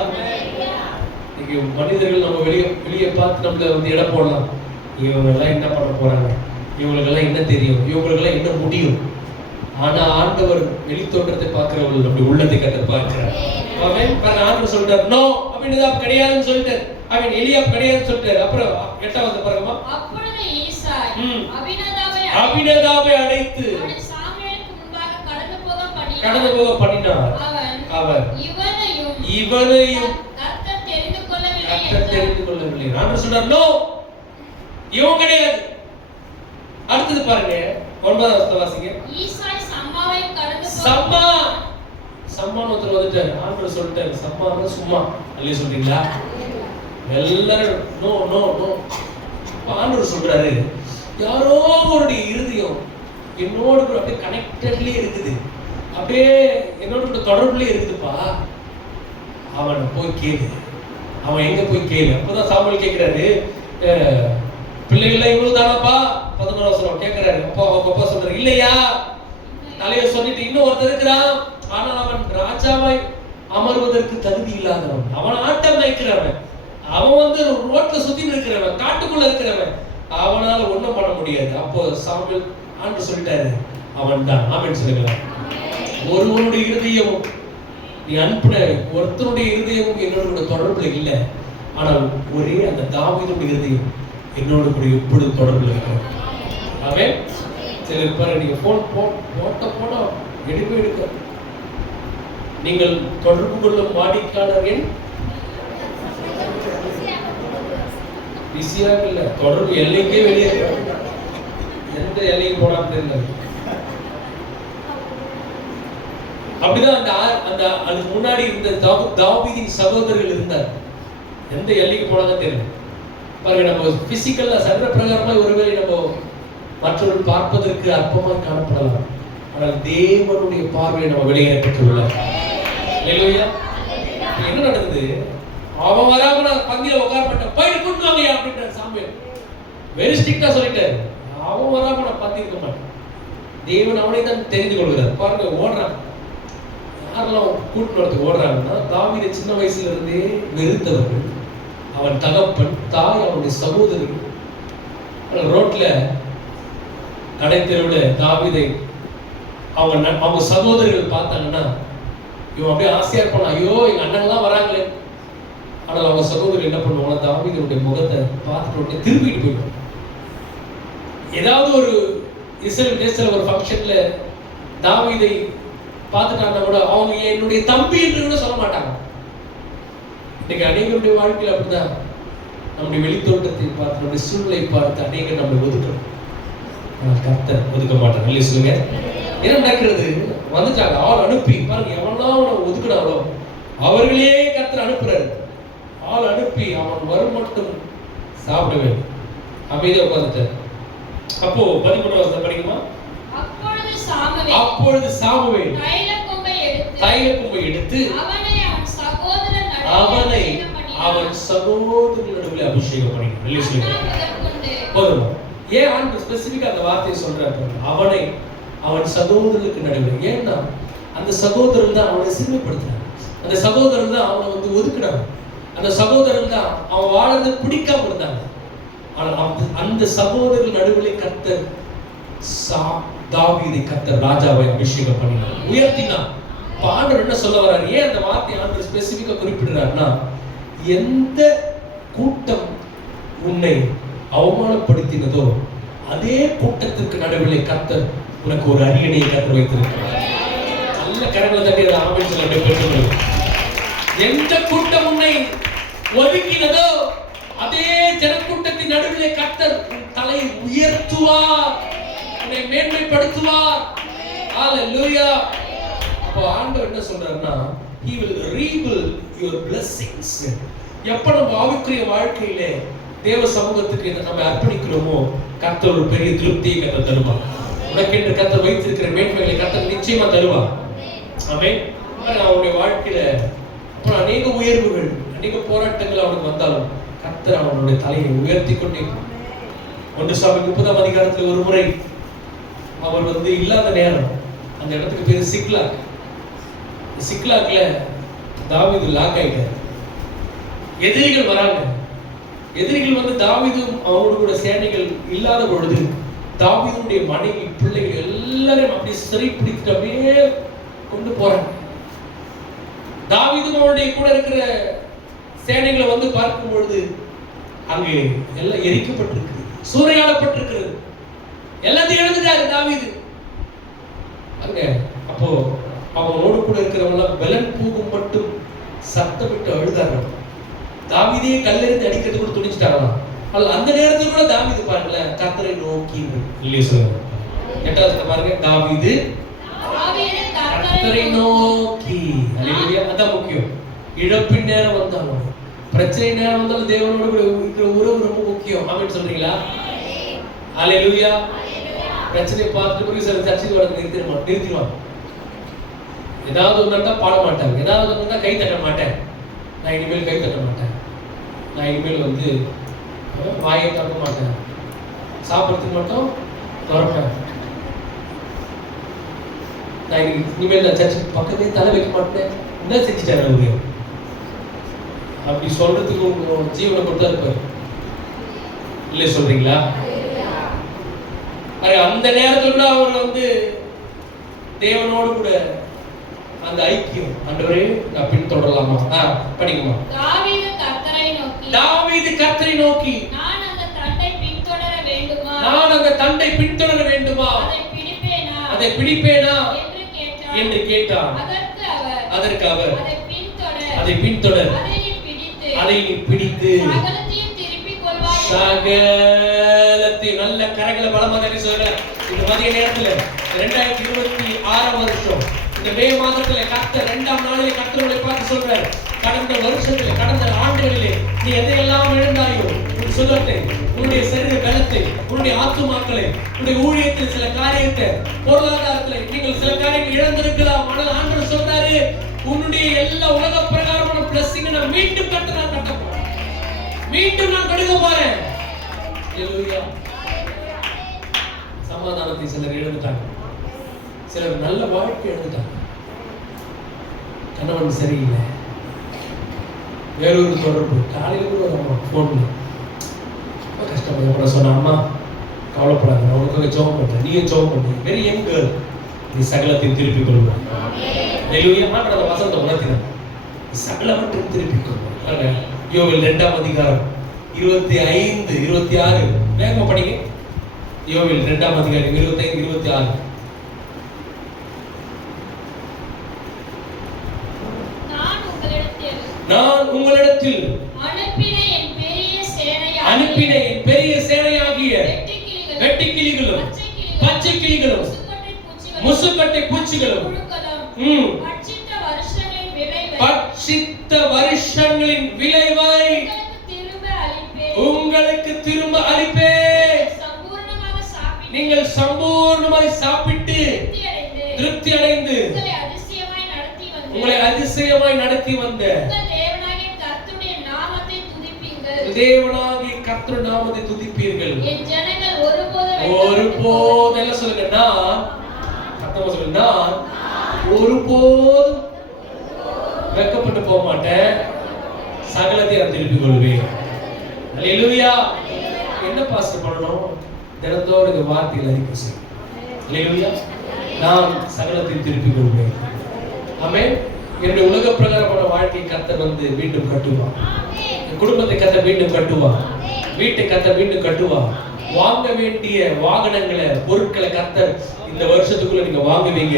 இங்க மனிதர்கள் நம்ம வெளியே பார்த்து நம்மள வந்து எடை போடலாம். இவங்க எல்லாம் என்ன பண்ண போறாங்க, இவங்களுக்கெல்லாம் என்ன தெரியும், இவங்களுக்கெல்லாம் என்ன முடியும். ஆனா ஆண்டவர் வெளித்தோற்றத்தை பார்க்கிறவர்கள் நம்முடைய உள்ளத்தை கர்த்தர் பார்க்கிறார். ஆமென். ஆண்டவர் சொல்றார், நோ அபினதாப் கிடையாதுன்னு சொல்லிட்டார். அவன் எலியாப் கிடையாதுன்னு சொல்லிட்டார். அப்புறம் 8வது பாருங்கம்மா. அப்பொழுது ஈசாய் அபினதாபை அழைத்து சாமுவேலுக்கு முன்பாக கடந்து போக பண்ணினார். அவர் இவனையும் கர்த்தர் கர்த்தர் தெரிந்து கொள்ளவில்லை. ஆண்டவர் சொல்றார், நோ, இவன் கிடையாது. அடுத்தது பாருங்க, 9வது வசனம் வாசிங்க. ஈசாய் சம்மாவை கடந்து சம்மா சம்மான்னு ஒருத்தர் வந்துட்டாரு. ஆண்டவர் சொல்லிட்டாரு, சம்மான்னு சும்மா அல்லே சொல்றீங்களா? எல்லாரும் நோ நோ நோ. ஆண்டவர் சொல்றாரு, யாரோ ஒரு இருதயம் என்னோடு கூட அப்படியே கனெக்டட்லயே இருக்குது, அப்படியே என்னோட கூட தொடர்புலயே இருக்குதுப்பா. அவன் போய் கேளு. அவன் எங்க போய் கேளு. அப்பதான் சாமுவேல் கேட்கிறாரு, பிள்ளைகள் இவ்வளவு தானப்பா? 11வது வசனம் கேட்கிறாரு. அப்பா அவங்க அப்பா சொல்றாரு, இல்லையா, தலைய சொல்லிட்டு இன்னும் ஒருத்தர் இருக்கிறான், ஆனா அவன் ராஜாவாய் அமர்வதற்கு தகுதி இல்லாதவன். அவன் ஆட்டம் வைக்கிறவன், அவன் வந்து ரோட்ல சுத்தி இருக்கிறவன், காட்டுக்குள்ள இருக்கிறவன், அவனால ஒண்ணும் பண்ண முடியாது. அப்போ சாமுவேல் ஆண்டு சொல்லிட்டாரு, அவன் தான். ஆமென் சொல்லுங்க. ஒருவனுடைய இருதயமும் நீ அனுப்பின ஒருத்தனுடைய இருதயமும் என்னோட கூட தொடர்புல இல்லை, ஆனால் ஒரே அந்த தாவீதுடைய இருதயம் என்னோட கூட எப்பொழுது தொடர்புல இருக்கிறது. ஆமென். சிலர் பாரு, நீங்க போன எடுக்க நீங்கள் தொடர்பு கொள்ளும் வாடிக்கையாளர் எண் பிஸியாக இல்லை, தொடர்பு எல்லைக்கே வெளியே எந்த எல்லைக்கு போனான்னு தெரியல. அப்படிதான் அந்த அதுக்கு முன்னாடி இருந்த தாவீதின் சகோதரர்கள் இருந்தார். எந்த எல்லைக்கு போனாங்கன்னு தெரியல. பாருங்க, நம்ம பிசிக்கல்ல சரீர பிரகாரமா ஒருவேளை நம்ம மற்றவர்கள் பார்ப்பதற்கு அற்பமாய் காணப்படலாம், ஆனால் தேவனுடைய பார்வையை நம்ம வெளியேறப்பட்டுள்ளோம். ஹல்லேலூயா. என்ன நடந்தது? அவன் வராம நான் பந்தியில உட்காரப்பட்டேன், போயிட்டு கூட்டு வாங்கயா அப்படின்றார் சாமுவேல். வெரி ஸ்ட்ரிக்டா சொல்லிட்டாரு, அவன் வராம நான் பந்தி இருக்க மாட்டேன். தேவன் அவனை தான் தெரிந்து கொள்கிறார். பாருங்க, ஓடுறான். யாரெல்லாம் கூட்டு வரத்துக்கு ஓடுறாங்கன்னா, தாவீதை சின்ன வயசுல இருந்தே வெறுத்தவர்கள், அவன் தகப்பன், தாய், அவனுடைய சகோதரர்கள். ரோட்ல கடைத்தெருவில் தாவீதை அவங்க சகோதரர்கள் பார்த்தாங்கன்னா, இவன் அப்படியே ஆசையா இருப்பான், ஐயோ எங்க அண்ணன்லாம் வராங்களே. ஆனால் அவங்க சகோதரர் என்ன பண்ணுவாங்க, தாவீதுடைய முகத்தை பார்த்துட்டு உடனே திரும்பிட்டு போயிடுவாங்க. ஏதாவது ஒரு இஸ்ரேல் தேசத்துல ஒரு ஃபங்க்ஷன்ல தாவீதை பார்த்துட்டாங்கன்னா கூட அவங்க என்னுடைய தம்பி என்று கூட சொல்ல மாட்டாங்க. இன்னைக்கு அநேகருடைய வாழ்க்கையில் அப்படிதான். நம்முடைய வெளித்தோட்டத்தை பார்த்து, நம்முடைய சூழ்நிலை பார்த்து அநேகர் நம்மளை ஒதுக்கணும், ஆனால் கர்த்தர் ஒதுக்க மாட்டாங்க. இல்லை சொல்லுங்க. என்ன நடக்கிறது? வந்துட்டாங்க, ஆள் அனுப்பி பாருங்க, எவனா அவனை ஒதுக்கினாலோ அவர்களே கர்த்தர் அனுப்புறாரு. ஆள் அனுப்பி அவன் வரும் மட்டும் சாப்பிட வேண்டும். அமைதியா உட்கார்ந்துட்டார். அப்போ 13வது வசனம் படிக்குமா? அப்பொழுது சாமுவேல் தைலக்கொம்பை எடுத்து அவனை அவன் சகோதரர்கள் நடுவில் அபிஷேகம் பண்ணினார். போதுமா? ஏன் ஆண்டு ஸ்பெசிபிக்கா அந்த வார்த்தையை சொல்றாரு? அவனை அவன் சகோதரர்களுக்கு நடுவில். ஏன்னா அந்த சகோதரர்கள் தான் அவனை சிறுமைப்படுத்தினார், அந்த சகோதரர்கள் தான் அவனை வந்து ஒதுக்கினாங்க, அந்த சகோதரர்கள் தான் அவன் வாழறது பிடிக்காம இருந்தாங்க. ஆனால் அந்த சகோதரர்கள் நடுவில் கர்த்தர் தாவீதை கர்த்தர் ராஜாவை அபிஷேகம் பண்ணினார், உயர்த்தினார். ஆண்டவர் என்ன சொல்ல வர்றாரு? ஏன் அந்த வார்த்தை ஆண்டவர் ஸ்பெசிபிக்கா குறிப்பிடுறாருன்னா, எந்த கூட்டம் உன்னை அவமானப்படுத்தினதோ அதே கூட்டத்திற்கு நடுவில் கர்த்தர் உனக்கு ஒரு அரியணையை கர்த்தர் வைத்திருக்கிறார். நல்ல கரங்களை தட்டி அதை ஆமென் சொல்ல பெற்றுக்கொள்ளுங்க. எந்த கூட்டம் உன்னை ஒதுக்கினதோ அதே ஜனக்கூட்டத்தின் நடுவில் கர்த்தர் தலை உயர்த்துவார், உன்னை மேன்மைப்படுத்துவார். ஹalleluya. அப்போ ஆண்டவர் என்ன சொல்றாருன்னா, he will rebuild your blessings. எப்ப நம்ம ஆவிக்குரிய வாழ்க்கையிலே தேவ சமூகத்துக்கு நம்ம அர்ப்பணிக்கிறோமோ கர்த்தர் ஒரு பெரிய திருப்தியை கர்த்தர் தருவார். உனக்கென்று கர்த்தர் வைத்திருக்கிற மேன்மைகளை கர்த்தர் நிச்சயமா தருவார். ஆமென். அவனுடைய வாழ்க்கையில அப்புறம் அநேக உயர்வுகள், அநேக போராட்டங்கள் அவனுக்கு வந்தாலும் கர்த்தர் அவனுடைய தலையை உயர்த்தி கொண்டே. 1 சாமுவேல் 30ஆம் அதிகாரத்தில் ஒரு முறை அவர் வந்து இல்லாத நேரம், அந்த இடத்துக்கு பேரு சிக்லாக். சிக்லாக்ல தாவீது லாக் ஆயிட்டார். எதிரிகள் வராங்க. எதிரிகள் வந்து தாவீதும் அவரோடு கூட சேனைகள் இல்லாத பொழுது தாவீதுடைய மனைவி, பிள்ளைகள் எல்லாரும் அப்படியே சிறைப்பிடித்து அப்படியே கொண்டு போறாங்க. தாவீதும் அவருடைய கூட இருக்கிற சேனைகளை வந்து பார்க்கும் பொழுது அங்கே எல்லாம் எரிக்கப்பட்டிருக்கு, சூறையாடப்பட்டிருக்கிறது. எல்லாத்தையும் எழுந்துட்டாரு தாவீது அங்க. அப்போ அவனோடு கூட இருக்கிறவங்க பலன் பூகும் மட்டும் சத்தமிட்டு அழுதார்கள். தாவீதே கல்லெறிந்து அடிக்கிறது கூட துணிச்சிட்டாங்களாம். அந்த நேரத்துல கூட தாவீது பாருங்களேன், கர்த்தரை நோக்கி இல்லையே சொல்லுங்க. எட்டாவது பாருங்க, தாவீது கர்த்தரை நோக்கி. அல்லேலூயா. அதான் முக்கியம். இழப்பின் நேரம் வந்தாலும், பிரச்சனை நேரம் வந்தாலும் தேவனோடு கூட இருக்கிற உறவு ரொம்ப முக்கியம். ஆமென் சொல்றீங்களா? அல்லேலூயா. பிரச்சனை பார்த்துட்டு சில சர்ச்சைக்கு வர நிறுத்திடுவாங்க. ஏதாவது ஒன்றா பாட மாட்டாங்க, ஏதாவது ஒன்றா கை தட்ட மாட்டேன், நான் இனிமேல் கை தட்ட மாட்டேன், நான் இனிமேல் வந்து வாயை தட்ட மாட்டேன், சாப்பிட்றதுக்கு மட்டும் திறப்பேன், நான் இனிமேல் நான் சர்ச்சுக்கு பக்கத்தே தலை வைக்க மாட்டேன். என்ன செஞ்சுட்டாரு அவரு? அப்படி சொல்றதுக்கு உங்க ஜீவனை கொடுத்தா இருப்பாரு. இல்லை சொல்றீங்களா? அந்த நேரத்துல கூட அவர் வந்து தேவனோடு கூட அந்த ஐக்கியம், ஆண்டவரே நான் பின்தொடரலாமா? படிக்குமா? தாவீது கர்த்தரை நோக்கி நான் அந்த தண்டை பின்தொடர வேண்டுமா, அதை பிடிப்பேனா என்று கேட்டார். அதற்கு அவர் அதை பின்தொடர், அதை நீ பிடித்து சகலத்தையும் நல்ல கரங்களை பலமாக சொல்ற. இந்த மதிய நேரத்துல 2026 வருஷம் இந்த மே மாதத்துல கர்த்தர் 2ஆம் நாளிலே கர்த்தரை பார்த்து சொல்றார், கடந்த வருஷத்துல கடந்த ஆண்டுகளிலே நீ எதையெல்லாம் இழந்தாயோ, உன் சுகத்தை, உன்னுடைய சரீர பலத்தை, உன்னுடைய ஆத்துமாக்களை, உன்னுடைய ஊழியத்தில் சில காரியத்தை, பொருளாதாரத்தில் நீங்கள் சில காரியங்கள் இழந்திருக்கலாம். ஆனால் ஆண்டவர் சொல்றாரு, உன்னுடைய எல்லா உலக பிரகாரமான பிளஸிங் நான் மீண்டும் நான் கட்ட போறேன், மீண்டும் நான் கடுக்க போறேன். சமாதானத்தை சிலர் இழந்துட்டாங்க, சிலர் நல்ல வாழ்க்கை இழந்துட்டாங்க, கணவன் சரியில்லை, வேறொரு தொடர்பு. காலையில் கூட ஒரு அம்மா ஃபோன்ல ரொம்ப கஷ்டப்பட சொன்ன, அம்மா கவலைப்படாத, நான் உனக்காக ஜெபம் பண்றேன், நீயும் ஜெபம் பண்ணு, வெரி யங் கேர்ள், நீ சகலத்தையும் திருப்பிக் கொள்வாய். அந்த வசனத்தை உணர்த்தினார், சகலவற்றையும் திருப்பிக் கொள்வாய். யோவேல் 2ஆம் அதிகாரம் 25, 26 வேகமா படிங்க. யோவேல் 2ஆம் அதிகாரம் 25, 26. நான் உங்களிடத்தில் அனுப்பின என் பெரிய சேனையாகிய வெட்டுக்கிளிகளும் பச்சை கிளிகளும் முசுக்கட்டை பூச்சிகளும் பட்சித்த வருஷங்களின் விளைவை உங்களுக்கு திரும்ப அளிப்பேன். நீங்கள் சம்பூர்ணமாய் சாப்பிட்டு திருப்தி அடைந்து உங்களை அதிசயமாய் நடத்தி வந்த தேவனாகிய கர்த்தருடைய நாமத்தை துதிப்பீர்கள். ஒருபோதும் என்ன சொல்லுங்க, நான் ஒருபோதும் வெட்கப்பட்டு போக மாட்டேன், சகலத்தை நான் திருப்பிக் கொள்வேன். அல்லேலூயா. என்ன பாஸ்டர் பண்ணணும்? தினத்தோடு இந்த வார்த்தையில் அறிக்கை செய்யும். அல்லேலூயா. நான் சகலத்தை திருப்பிக் கொள்வேன். ஆமென். என்னுடைய உலக பிரகாரமான வாழ்க்கை கர்த்தர் வந்து மீண்டும் கட்டுவார். என் குடும்பத்தை கர்த்தர் மீண்டும் கட்டுவார். வீட்டை கர்த்தர் மீண்டும் கட்டுவார். வாங்க வேண்டிய வாகனங்களை, பொருட்களை கர்த்தர் இந்த வருஷத்துக்குள்ள நீங்க வாங்குவீங்க.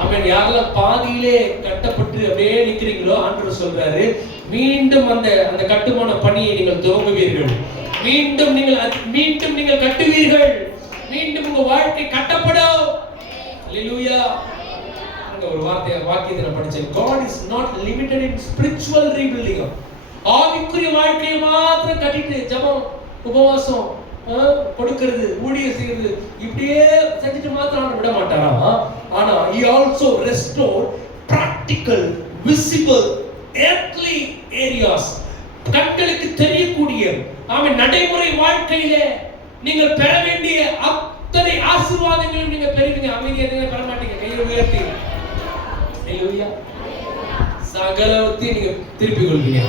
ஆமென். யாரெல்லாம் பாதியிலே கட்டப்பட்டு அப்படியே நிக்கிறீங்களோ, ஆண்டவர் சொல்றாரு, மீண்டும் அந்த கட்டுமான பணியை நீங்கள் துவங்குவீர்கள். மீண்டும் நீங்கள் கட்டுவீர்கள். மீண்டும் உங்க வாழ்க்கை கட்டப்படும். அல்லேலூயா. ஒரு வாக்கியத்தை நான் படிச்சேன். God is not limited in spiritual rebuilding. ஆவிக்குரிய வாழ்க்கையை மாத்திரம் கட்டிட்டு ஜெபம், உபவாசம், கொடுக்கிறது, ஊழியம் செய்யறது இப்படியே செஞ்சுட்டு மாத்திரம் விட மாட்டாரா? ஆனா he also restored practical, visible, earthly areas. கண்களுக்கு தெரியக்கூடிய நடைமுறை வாழ்க்கையிலே நீங்கள் பெற வேண்டிய அத்தனை ஆசீர்வாதங்களையும் நீங்க பெறுவீங்க. அமைதியாக பெற மாட்டீங்க. கையை உயர்த்தி அல்லேலூயா. சகலத்தையும் நீங்க திருப்பிக் கொள்வீங்க.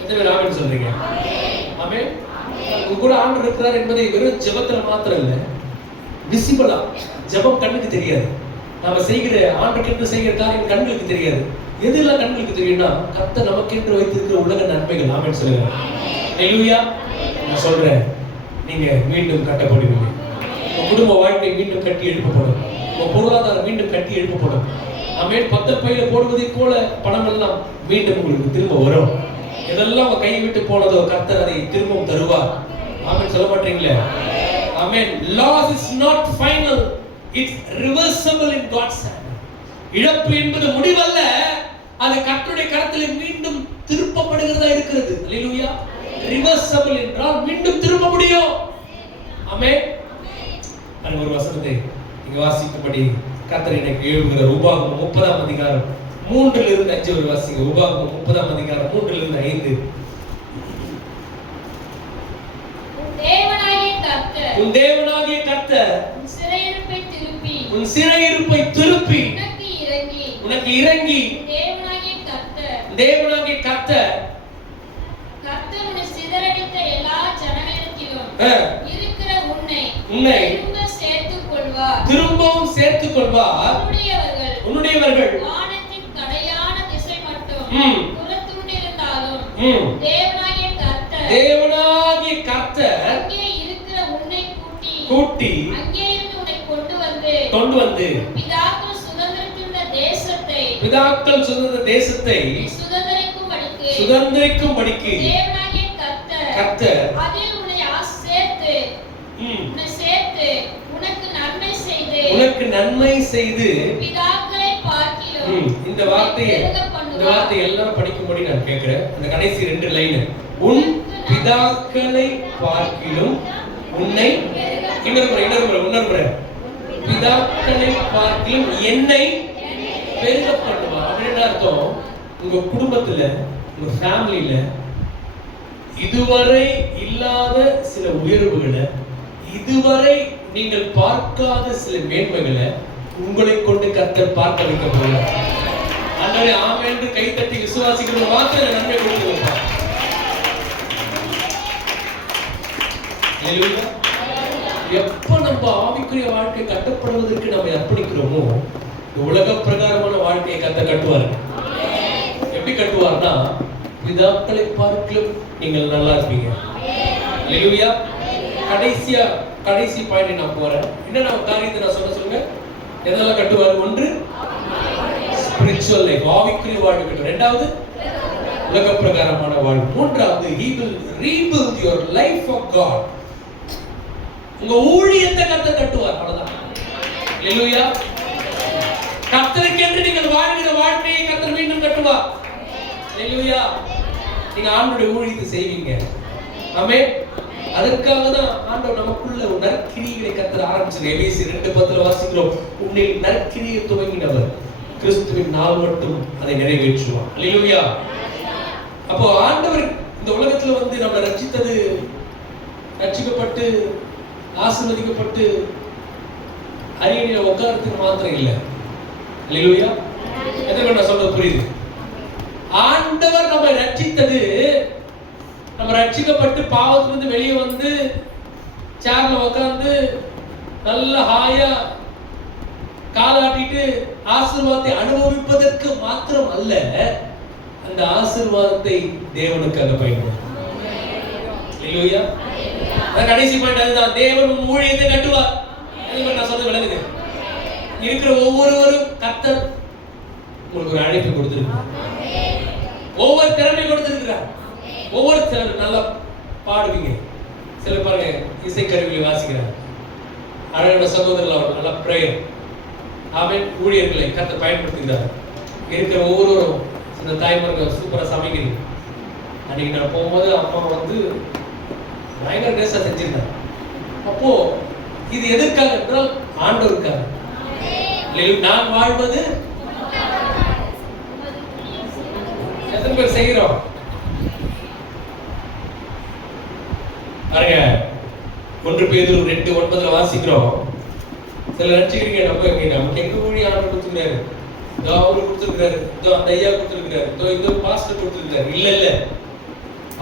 எத்தனை பேர் ஆமென் சொல்றீங்க? ஆமென். உங்க கூட ஆண்டவர் இருக்கிறார் என்பதை வெறும் ஜெபத்துல மாத்திரம் இல்ல, விசிபிளா. ஜெபம் கண்ணுக்கு தெரியாது, நாம செய்கிற ஆண்டவருக்கு செய்கிற காரியம் கண்களுக்கு தெரியாது. எதெல்லாம் கண்களுக்கு தெரியும்னா, கர்த்தர் நமக்கென்று வைத்திருக்கிற உலக நன்மைகள். ஆமென் சொல்லுங்க. அல்லேலூயா. நான் சொல்றேன், நீங்க மீண்டும் கட்டப்படுவீங்க. உங்க குடும்ப வாழ்க்கை மீண்டும் கட்டி எழுப்பப்படும். உங்க பொருளாதாரம் மீண்டும் கட்டி எழுப்பப்படும். ஆமென். 10 பையில போடுவதை போல பணம் எல்லாம் மீண்டும் உங்களுக்கு திரும்ப வரும். எதெல்லாம் உங்க கையை விட்டு போனதோ கர்த்தர் அதை திரும்பவும் தருவார். ஆமென் சொல்ல மாட்டீங்களே? ஆமென். Loss is not final, it's reversible in God's hand. இழப்பு என்பது முடிவல்ல, அது கர்த்தருடைய கரத்தில் மீண்டும் திருப்பப்படுகிறதா இருக்கிறது. அல்லேலூயா. ரிவர்சபிள் என்றால் மீண்டும் திரும்ப முடியும். ஆமென். நான் ஒரு வசனத்தை இங்க வாசிக்கும்படி கர்த்தர் எனக்கு ஏவுகிற உபாகமம் 30ஆம் அதிகாரம் 3 இருந்து 5 வரை வாசிங்க. உபாகமம் 30ஆம் அதிகாரம் 3 இருந்து 5. உன் தேவனாகிய கர்த்தர் உன் சிறையிருப்பை திருப்பி உனக்கு இறங்கி தேவனாகிய கர்த்தர் உன்னை சிதறடித்த எல்லா ஜனங்களிடத்திலும் இருக்கிற உன்னை திரும்பவும் சேர்த்துக் கொள்வார். உன்னுடையவர்கள் வானத்தின் கடையான திசை மட்டும் புறத்துண்டிருந்தாலும் தேவனாகிய கர்த்தர் அங்கே இருக்கிற உன்னை கூட்டி அங்கே இருந்து உன்னை கொண்டு வந்து பிதாக்கள் சுதந்தரித்த தேசத்தை சுதந்தரிக்கும்படிக்கு தேவனாகிய கர்த்தர் அதில் உன்னை சேர்த்து உனக்கு நன்மை செய்து பிதாக்களை பார்க்கிலும் இந்த வார்த்தையை எல்லாரும் படிக்கும்படி நான் கேட்கிறேன். அந்த கடைசி 2 லைன், உன் பிதாக்களை பார்க்கிலும் உன்னை இன்னொரு பிதாக்களை பார்க்கிலும் என்னை பெருக பண்ணுவார். அப்படின்னு அர்த்தம், உங்க குடும்பத்துல உங்க ஃபேமிலியில இதுவரை இல்லாத சில உயர்வுகளை, இதுவரை நீங்கள் பார்க்காத சில மேன்மைகளை உங்களை கொண்டு கர்த்தர் பார்க்க வைக்க போகிறார். ஆண்டவரே ஆமென் என்று கை தட்டி விசுவாசிக்கிறவங்க மாத்திரம் நன்மை கொடுத்து வைப்பார். எப்ப நம்ம ஆவிக்குரிய வாழ்க்கை கட்டப்படுவதற்கு நம்ம அர்ப்பணிக்கிறோமோ, உலக பிரகாரமான வாழ்க்கையை கர்த்தர் கட்டுவார். எப்படி கட்டுவார்னா, பிதாக்களை பார்க்கலும் நீங்கள் நல்லா இருப்பீங்க. அல்லேலூயா. கடைசி பாயிண்ட் நான் போறேன். என்ன காரியத்தை நான் சொல்லுங்க. எதெல்லாம் கட்டுவார்? 1 ஸ்பிரிச்சுவல் லைஃப், ஆவிக்குரிய வாழ்க்கை கட்டுவார். 2வது உலக பிரகாரமான வாழ்க்கை. 3வது he will rebuild your life for God. உங்க ஊழியத்தை கர்த்தர் கட்டுவார். அவ்வளவுதான். அல்லேலூயா. கர்த்தருக்கு என்று நீங்கள் வாழ்கிற வாழ்க்கையை கர்த்தர் மீண்டும் கட்டுவார். அல்லேலூயா. நீங்க ஆண்டவருடைய ஊழியத்தை செய்வீங்க. ஆமென். அதற்காக தான் ஆண்டவர் நமக்குள்ள ஒரு நற்கிரியை கர்த்தர் ஆரம்பிச்சார். எபேசியர் 2:10 வாசிக்கிறோம், உன்னில் நற்கிரியை துவங்கினவர் கிறிஸ்துவின் நாள் மட்டும் அதை நிறைவேற்றுவார். அல்லேலூயா. அப்போ ஆண்டவர் இந்த உலகத்துல வந்து நம்ம ரட்சிக்கப்பட்டு ஆசீர்வதிக்கப்பட்டு அரியணையில உட்கார்றதுக்கு மாத்திரம் இல்லை. அல்லேலூயா. எதை நான் சொல்றது புரியுது? ஆண்டவர் நம்ம ரட்சித்தது, நம்ம ரட்சிக்கப்பட்டு பாவத்திலிருந்து வெளியே வந்து சேர்ல உட்கார்ந்து நல்ல ஹாயா காலாட்டிட்டு ஆசீர்வாதத்தை அனுபவிப்பதற்கு மாத்திரம் அல்ல, அந்த ஆசீர்வாதத்தை தேவனுக்காக பயன்படுத்தும். அல்லேலூயா. கடைசி பாயிண்ட் அதுதான், தேவன் உன் ஊழியத்தை கட்டுவார். நான் சொல்றது விளங்குது? இருக்கிற ஒவ்வொருவரும் கர்த்தர் உங்களுக்கு ஒரு அழைப்பு கொடுத்திருக்கிறார். ஒவ்வொரு திறமை கொடுத்திருக்கிறார். ஒவ்வொரு சிலர் நல்லா பாடுவீங்க, சில பாருங்க இசைக்கருவிகளை வாசிக்கிறார். அழகான சகோதரர்கள் அவர் நல்லா பிரேயர். ஆமென். ஊழியர்களை கர்த்தர் பயன்படுத்துகிறார். இருக்கிற ஒவ்வொருவரும் சில தாய்மார்கள் சூப்பரா சமைக்கிறீங்க. அன்னைக்கு நான் போகும்போது அம்மா வந்து பயங்கர டேஸ்டா செஞ்சிருந்தாங்க. அப்போ இது எதற்காக என்றால் ஆண்டவருக்காக. நான் வாழ்வது எத்தனை பேர் செய்கிறோம் பாருங்க. 1 பேதுரு 2:9 வாசிக்கிறோம். சில ரட்சிக்கிறீங்க, நமக்கு எங்க ஊழி ஆண்டவர் கொடுத்துருக்காரு, இதோ அவரு கொடுத்துருக்காரு, இதோ அந்த ஐயா கொடுத்துருக்காரு, இதோ இந்த பாஸ்டர் கொடுத்துருக்காரு. இல்ல,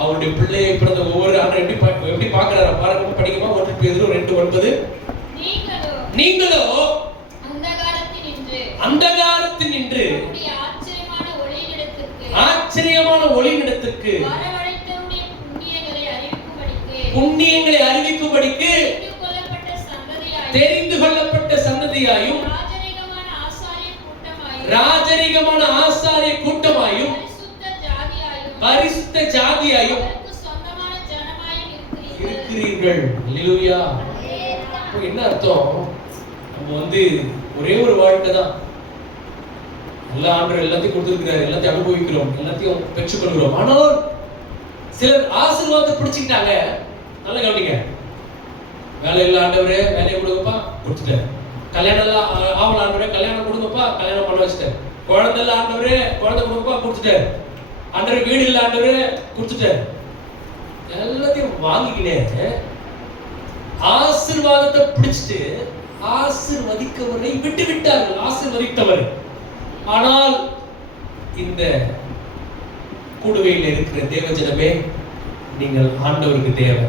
அவருடைய பிள்ளையை பிறந்த ஒவ்வொரு ஆண்டவர் எப்படி பார்க்கிறாரா பாருங்க. படிக்குமா 1 பேதுரு 2:9. நீங்களோ அந்தகாரத்தினின்று ஆச்சரியமான ஒளியிடத்திற்கு புண்ணியங்களை அறிவிக்கும்படிக்கு தெரிந்து கொள்ளப்பட்ட சந்ததியாயும் ராஜரிகமான ஆசாரிய கூட்டமாயும் பரிசுத்த ஜாதியாயும் அவருக்கு சொந்தமான ஜனமாயும் இருக்கிறீர்கள். அல்லேலூயா. அப்போ என்ன அர்த்தம்? நம்ம வந்து ஒரே ஒரு வாழ்க்கை தான். எல்லா ஆண்டவர் எல்லாத்தையும் கொடுத்திருக்கிறார், எல்லாத்தையும் அனுபவிக்கிறோம், எல்லாத்தையும் பெற்றுக்கொள்கிறோம். ஆனால் சிலர் ஆசீர்வாதத்தை பிடிச்சிக்கிட்டாங்க. நல்ல கவனிங்க. வேலை இல்ல ஆண்டவரே, வேலையை கொடுங்கப்பா, கொடுத்துட்டேன். கல்யாணம் எல்லாம் ஆவல ஆண்டவரே, கல்யாணம் கொடுங்கப்பா, கல்யாணம் பண்ண வச்சுட்டேன். குழந்தை இல்ல ஆண்டவரே, குழந்தை கொடுங்கப்பா, கொடுத்துட்டேன். ஆண்டவரே வீடு இல்ல ஆண்டவரே, கொடுத்துட்டேன். எல்லாத்தையும் வாங்கிக்கினே ஆசீர்வாதத்தை பிடிச்சிட்டு ஆசீர்வதிக்கவரை விட்டு விட்டார்கள். ஆசீர்வதித்தவர். ஆனால் இந்த கூடுகையில் இருக்கிற தேவஜனமே, நீங்கள் ஆண்டவருக்கு தேவை.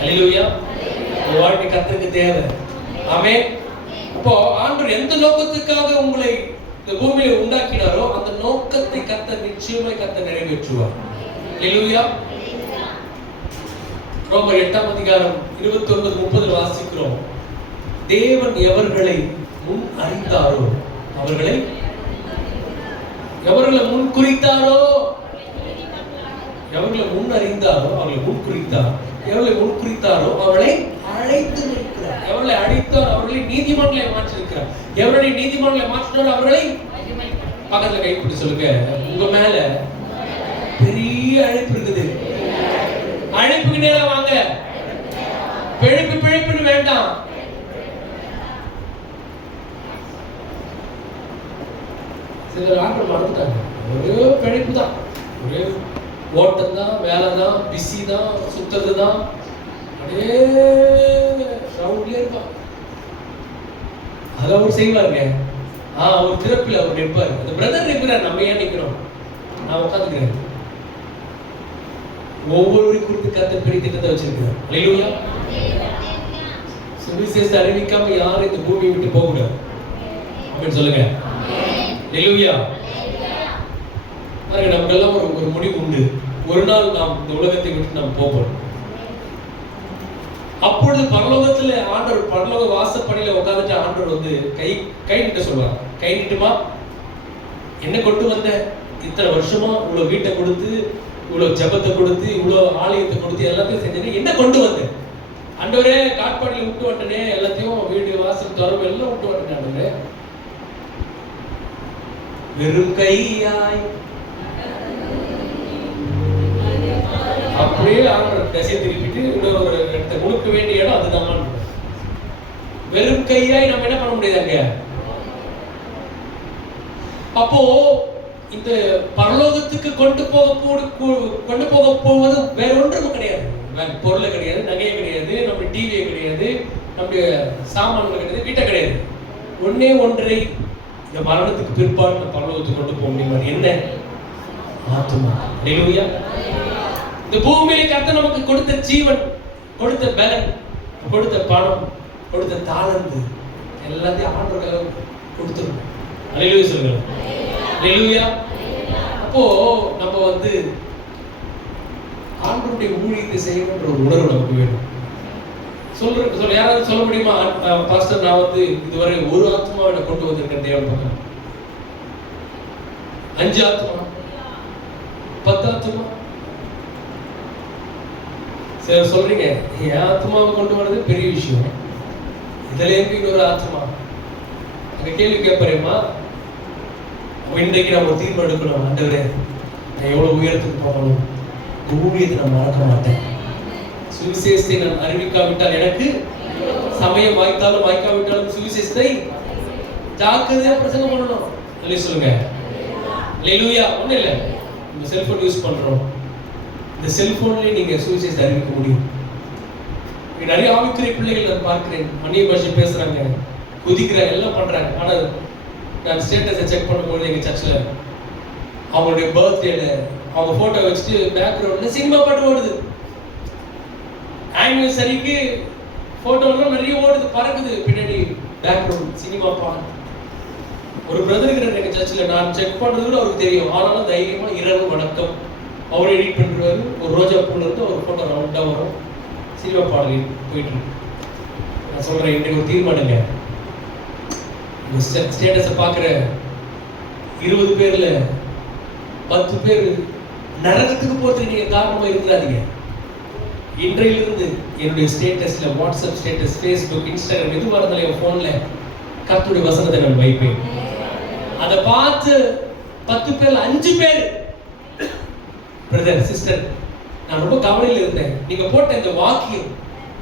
அல்லேலூயா. வாழ்க்கை கர்த்தருக்கு தேவை. ஆமென். அப்போ ஆண்டவர் எந்த நோக்கத்துக்காக உங்களை இந்த பூமியில உண்டாக்கினாரோ அந்த நோக்கத்தை கர்த்தர் நிச்சயமாய் கர்த்தர் நிறைவேற்றுவார். அல்லேலூயா. ரோமர் 8ஆம் அதிகாரம் 29-30 வாசிக்கிறோம். தேவன் எவர்களை முன் அறிந்தாரோ அவர்களை முன் குறித்தாரோ, எவர்களை முன் அறிந்தாரோ அவர்களை முன் குறித்தார். எவர்களை முன் குறித்தாரோ அவர்களை அழைத்து இருக்கிறார். எவர்களை அழைத்தார் அவர்களை நீதிமான்களை மாற்றிருக்கிறார். எவர்களை நீதிமான்களை மாற்றினார் அவர்களை பக்கத்துல கைப்பிடி சொல்லுங்க. உங்க மேல பெரிய அழைப்பு இருக்குது. அழைப்புக்கு நேரா வாங்க. பிழைப்புன்னு வேண்டாம். சிலர் ஆண்டவர் மறந்துட்டாங்க. ஒரே பிழைப்பு தான், ஒரே ஓட்டம் தான், வேலை தான், பிஸி தான், சுத்துறது தான், அப்படியே ரவுண்ட்லயே இருப்பான். அதை அவர் செய்வாருங்க. அவர் திறப்பில் அவர் நிற்பாரு. அந்த பிரதர் நிற்கிறார், நம்ம ஏன் நிற்கிறோம்? நான் உட்காந்துக்கிறேன். ஒவ்வொருவரையும் குறித்து கர்த்தர் பெரிய திட்டத்தை வச்சிருக்கிறார். அல்லேலூயா. சுவிசேஷத்தை அறிவிக்காம யாரும் இந்த பூமியை விட்டு போக கூடாது. அப்படின்னு சொல்லுங்க. அல்லேலூயா. பாருங்க, நமக்கெல்லாம் ஒரு முடிவு உண்டு. ஒரு நாள் நாம் இந்த உலகத்தை விட்டு நாம் போகிறோம். அப்பொழுது பரலோகத்துல ஆண்டவர் பரலோக வாசப்படியில உட்கார்ந்துட்டு ஆண்டவர் வந்து கை நீட்ட சொல்வார். கை நீட்டுமா, என்ன கொண்டு வந்த? இத்தனை வருஷமா இவ்வளவு வீட்டை கொடுத்து, இவ்வளவு ஜபத்தை கொடுத்து, இவ்வளவு ஆலயத்தை கொடுத்து, எல்லாத்தையும் செஞ்சேன், என்ன கொண்டு வந்தேன்? ஆண்டவரே, காட்பாடியில விட்டு வந்துட்டனே, எல்லாத்தையும் வீடு வாசல் தொடர்பு எல்லாம் விட்டு வந்துட்டேன் ஆண்டவரே. வெறும் கையாய் அப்படியே ஆண்டவர் திசையை திருப்பிட்டு இன்னொரு இடத்தை கொடுக்க வேண்டிய இடம் அதுதான். வெறும் கையாய் நம்ம என்ன பண்ண முடியாதுங்க. அப்போ இந்த பரலோகத்துக்கு கொண்டு போக போவது வேற ஒன்றும் கிடையாது. பொருளை கிடையாது, நகையை கிடையாது, நம்முடைய டிவியை கிடையாது, நம்முடைய சாமான்கள் கிடையாது, வீட்டை கிடையாது. ஒன்னே ஒன்றை இந்த மரணத்துக்கு பிற்பாடு இந்த பரலோகத்துக்கு கொண்டு போக முடியும். என்ன? ஆத்துமா. அல்லேலூயா. இந்த பூமியில கர்த்தர் நமக்கு கொடுத்த ஜீவன், கொடுத்த பலன், கொடுத்த பணம், கொடுத்த தாளந்து எல்லாத்தையும் ஆண்டவருக்காக கொடுத்துருவோம். அல்லேலூயா சொல்லுங்க. அல்லேலூயா. அப்போ நம்ம வந்து ஆண்டவருடைய ஊழியத்தை செய்யணும்ன்ற ஒரு உணர்வு நமக்கு வேணும். யாராவது சொல்ல முடியுமா? பாஸ்டர், நான் வந்து இதுவரை ஒரு ஆத்மாவை நான் கொண்டு வந்திருக்கேன் தேவன் பக்கம். 5 ஆத்மா, 10 ஆத்மா. சரி சொல்றீங்க, என் ஆத்மாவை கொண்டு வரது பெரிய விஷயம், இதுல இருந்து இன்னொரு ஆத்மா. அந்த கேள்வி கேட்பறேம்மா. இன்றைக்கு நம்ம ஒரு தீர்வு எடுக்கணும். ஆண்டவரே, நான் எவ்வளவு உயரத்துக்கு போகணும், ஊழியத்தை நான் மறக்க மாட்டேன். சுவிசேஷத்தை நான் அறிவிக்காவிட்டால் எனக்கு சமயம் வாய்த்தாலும் வாய்க்காவிட்டாலும் சுவிசேஷத்தை ஜாக்கிரதையா பிரசங்கம் பண்ணணும். சொல்லி சொல்லுங்க. அல்லேலூயா. ஒண்ணும் இல்லை, இந்த செல்போன் யூஸ் பண்றோம். இந்த செல்போன்லயே நீங்க சுவிசேஷத்தை அறிவிக்க முடியும். நிறைய ஆவிக்குரிய பிள்ளைகள் நான் பார்க்கிறேன், அந்நிய பாஷை பேசுறாங்க, குதிக்கிறாங்க, எல்லாம் பண்றாங்க. ஆனா நான் ஸ்டேட்டஸை செக் பண்ணும்போது எங்க சர்ச்சில் அவங்களுடைய பர்த்டேல அவங்க போட்டோ வச்சுட்டு பேக்ரவுண்ட்ல சினிமா பாட்டு ஓடுது. ஆனிவர்சரிக்கு போட்டோலாம் நிறைய ஓடுது, பறக்குது பின்னாடி பேக்ரவுண்ட் சினிமா பாட்டு. ஒரு பிரதர் இருக்கிற எங்க சர்ச்சில் நான் செக் பண்றது கூட அவருக்கு தெரியும். ஆனாலும் தைரியமா இரவு வணக்கம் அவர் எடிட் பண்றாரு. ஒரு ரோஜா பூல இருந்து ஒரு போட்டோ ரவுண்டா வரும், சினிமா பாடல் போயிட்டு இருக்கு. நான் சொல்றேன், இன்னைக்கு ஒரு தீர்மானங்க. ஸ்டேட்டஸை பார்க்குற 20 பேர்ல 10 பேர் நரகத்துக்கு போறதுக்கு நீங்க காரணமா இருக்கிறாதீங்க. இன்றையிலிருந்து என்னுடைய ஸ்டேட்டஸ்ல, வாட்ஸ்அப் ஸ்டேட்டஸ், ஃபேஸ்புக், இன்ஸ்டாகிராம் எதுவாக இருந்தாலும் என் போன்ல கர்த்தருடைய வசனத்தை நான் வைப்பேன். அதை பார்த்து 10 பேர்ல 5 பேர், பிரதர் சிஸ்டர் நான் ரொம்ப கவலையில் இருந்தேன், நீங்க போட்ட இந்த வாக்கியம்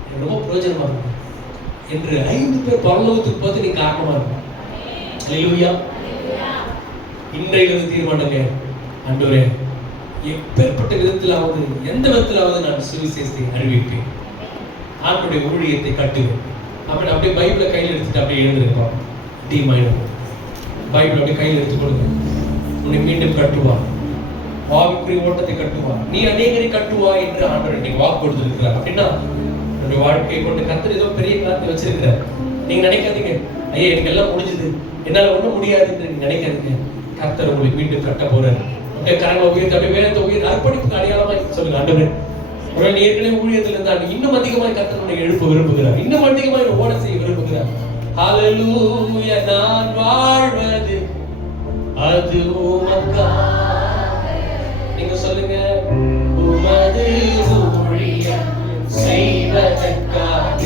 எனக்கு ரொம்ப பிரயோஜனமா இருக்கும் என்று 5 பேர் பரலோகத்துக்கு போது நீ காரணமா இருக்கும். அல்லேலூயா. இன்றையிலிருந்து தீர்மானங்க, ஆண்டவரே எப்பேற்பட்ட விதத்திலாவது எந்த விதத்திலாவது நான் சுவிசேஷத்தை அறிவிப்பேன், ஆண்டவருடைய ஊழியத்தை கட்டுவேன். அப்படி அப்படியே பைபிளை கையில் எடுத்துட்டு அப்படியே எழுந்திருப்போம். டீமாயிடும். பைபிள் அப்படியே கையில் எடுத்து கொடுங்க. உன்னை மீண்டும் கட்டுவா, ஆவிக்குரிய ஓட்டத்தை கட்டுவா, நீ அநேகரை கட்டுவா என்று ஆண்டவர் இன்னைக்கு வாக்கு கொடுத்திருக்கிறார். அப்படின்னா என்னுடைய வாழ்க்கையை கொண்டு கர்த்தர் ஏதோ பெரிய காரியத்தை வச்சிருக்கிறார். நீங்க நினைக்காதீங்க, ஐயா எனக்கு எல்லாம் முடிஞ்சது, என்னால ஒண்ணும் முடியாது என்று நீங்க நினைக்காதீங்க. கர்த்தர் உங்களை மீண்டும் கட்ட போறாரு. உடைய கரங்களை உயர்த்தி அப்படியே வேதத்தை உயர்த்தி அர்ப்பணிப்புக்கு அடையாளமா சொல்லுங்க, ஆண்டவரே நீ ஏற்கனவே ஊழியத்தில் இருந்தால் இன்னும் அதிகமாய் கர்த்தர் உன்னை எழுப்ப விரும்புகிறார், இன்னும் அதிகமாய் ஓட செய்ய விரும்புகிறார். ஹல்லேலூயா. நான் வாழ்வது அது உமக்காக. நீங்க சொல்லுங்க, உமது ஊழியம் செய்வதற்காக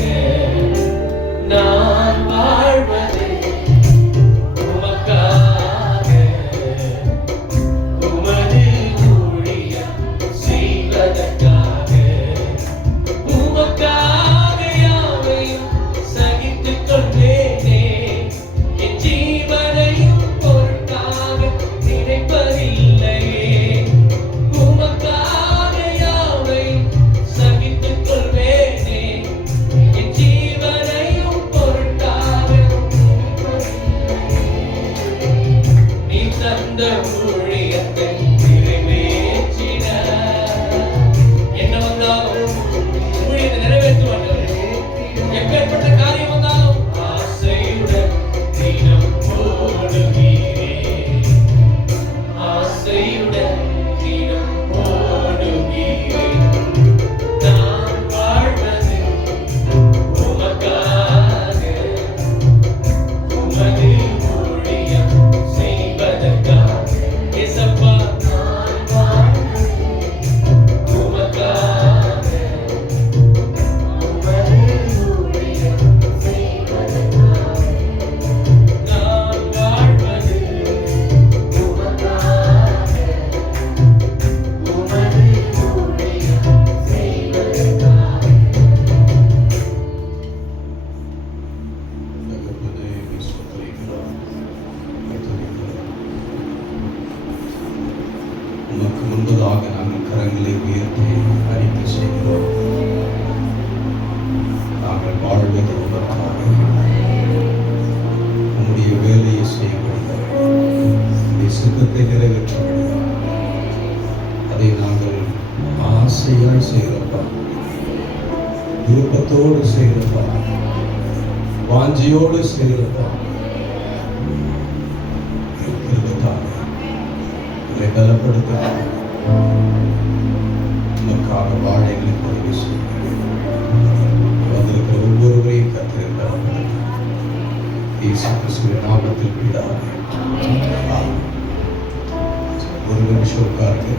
நான் வாழ்வது உமக்காக. உமது ஊழியம் செய்வதற்காக உமக்காக யாவையும் சகித்துக் கொண்டேனே. என் ஜீவனையும் பொருட்டாக நினைப்பதில்லையே. உமக்காக யாவையும் சகித்துக் கொள்வேனே. என் ஜீவனையும் பொருட்டாக நீ தந்த ஊழியத்தை நிறைவேற்றின. என்ன வந்தாலும் ஊழியத்தை நிறைவேற்றுவார்கள். எப்பேற்பட்ட காரியம் வந்தாலும் ஆசையுடன் தினம் ஓடுகிறேன். ஆசையுடன் தினம் ஓடுகிறேன். நான் வாழ்வது உமக்காக. உமது ஊழியம் செய்வதற்காக. இயேசப்பா, நான் வாழ்வது உமக்காக. உமது ஊழியம் செய்வதற்காக. நான் வாழ்வது உமக்காக. உமது ஊழியம் செய்வதற்காக. தகப்பனே, உம்மை ஸ்தோத்திரிக்கிறோம். உமக்கு முன்பதாக நாங்கள் கரங்களை உயர்த்தி அறிக்கை செய்கிறோம். நாங்கள் வாழ்வது உமக்காக. உம்முடைய வேலையை செய்யப்படுகிறார், உம்முடைய சித்தத்தை நிறைவேற்றப்படுகிறார். அதை நாங்கள் ஆசையாய் செய்கிறப்பா, விருப்பத்தோடு செய்கிறப்பா, வாஞ்சியோடு செய்கிறப்பா, இருக்கிறதுக்காக உங்களை பலப்படுத்த உமக்காக வாழ எங்களுக்கு உதவி செய்யுங்கள். வந்திருக்கிற ஒவ்வொருவரையும் கர்த்தர் பலப்படுத்த இயேசு கிறிஸ்துவின் நாமத்தில் பிதாவே. ஆமென். ஒரு நிமிஷம் உட்காருங்க.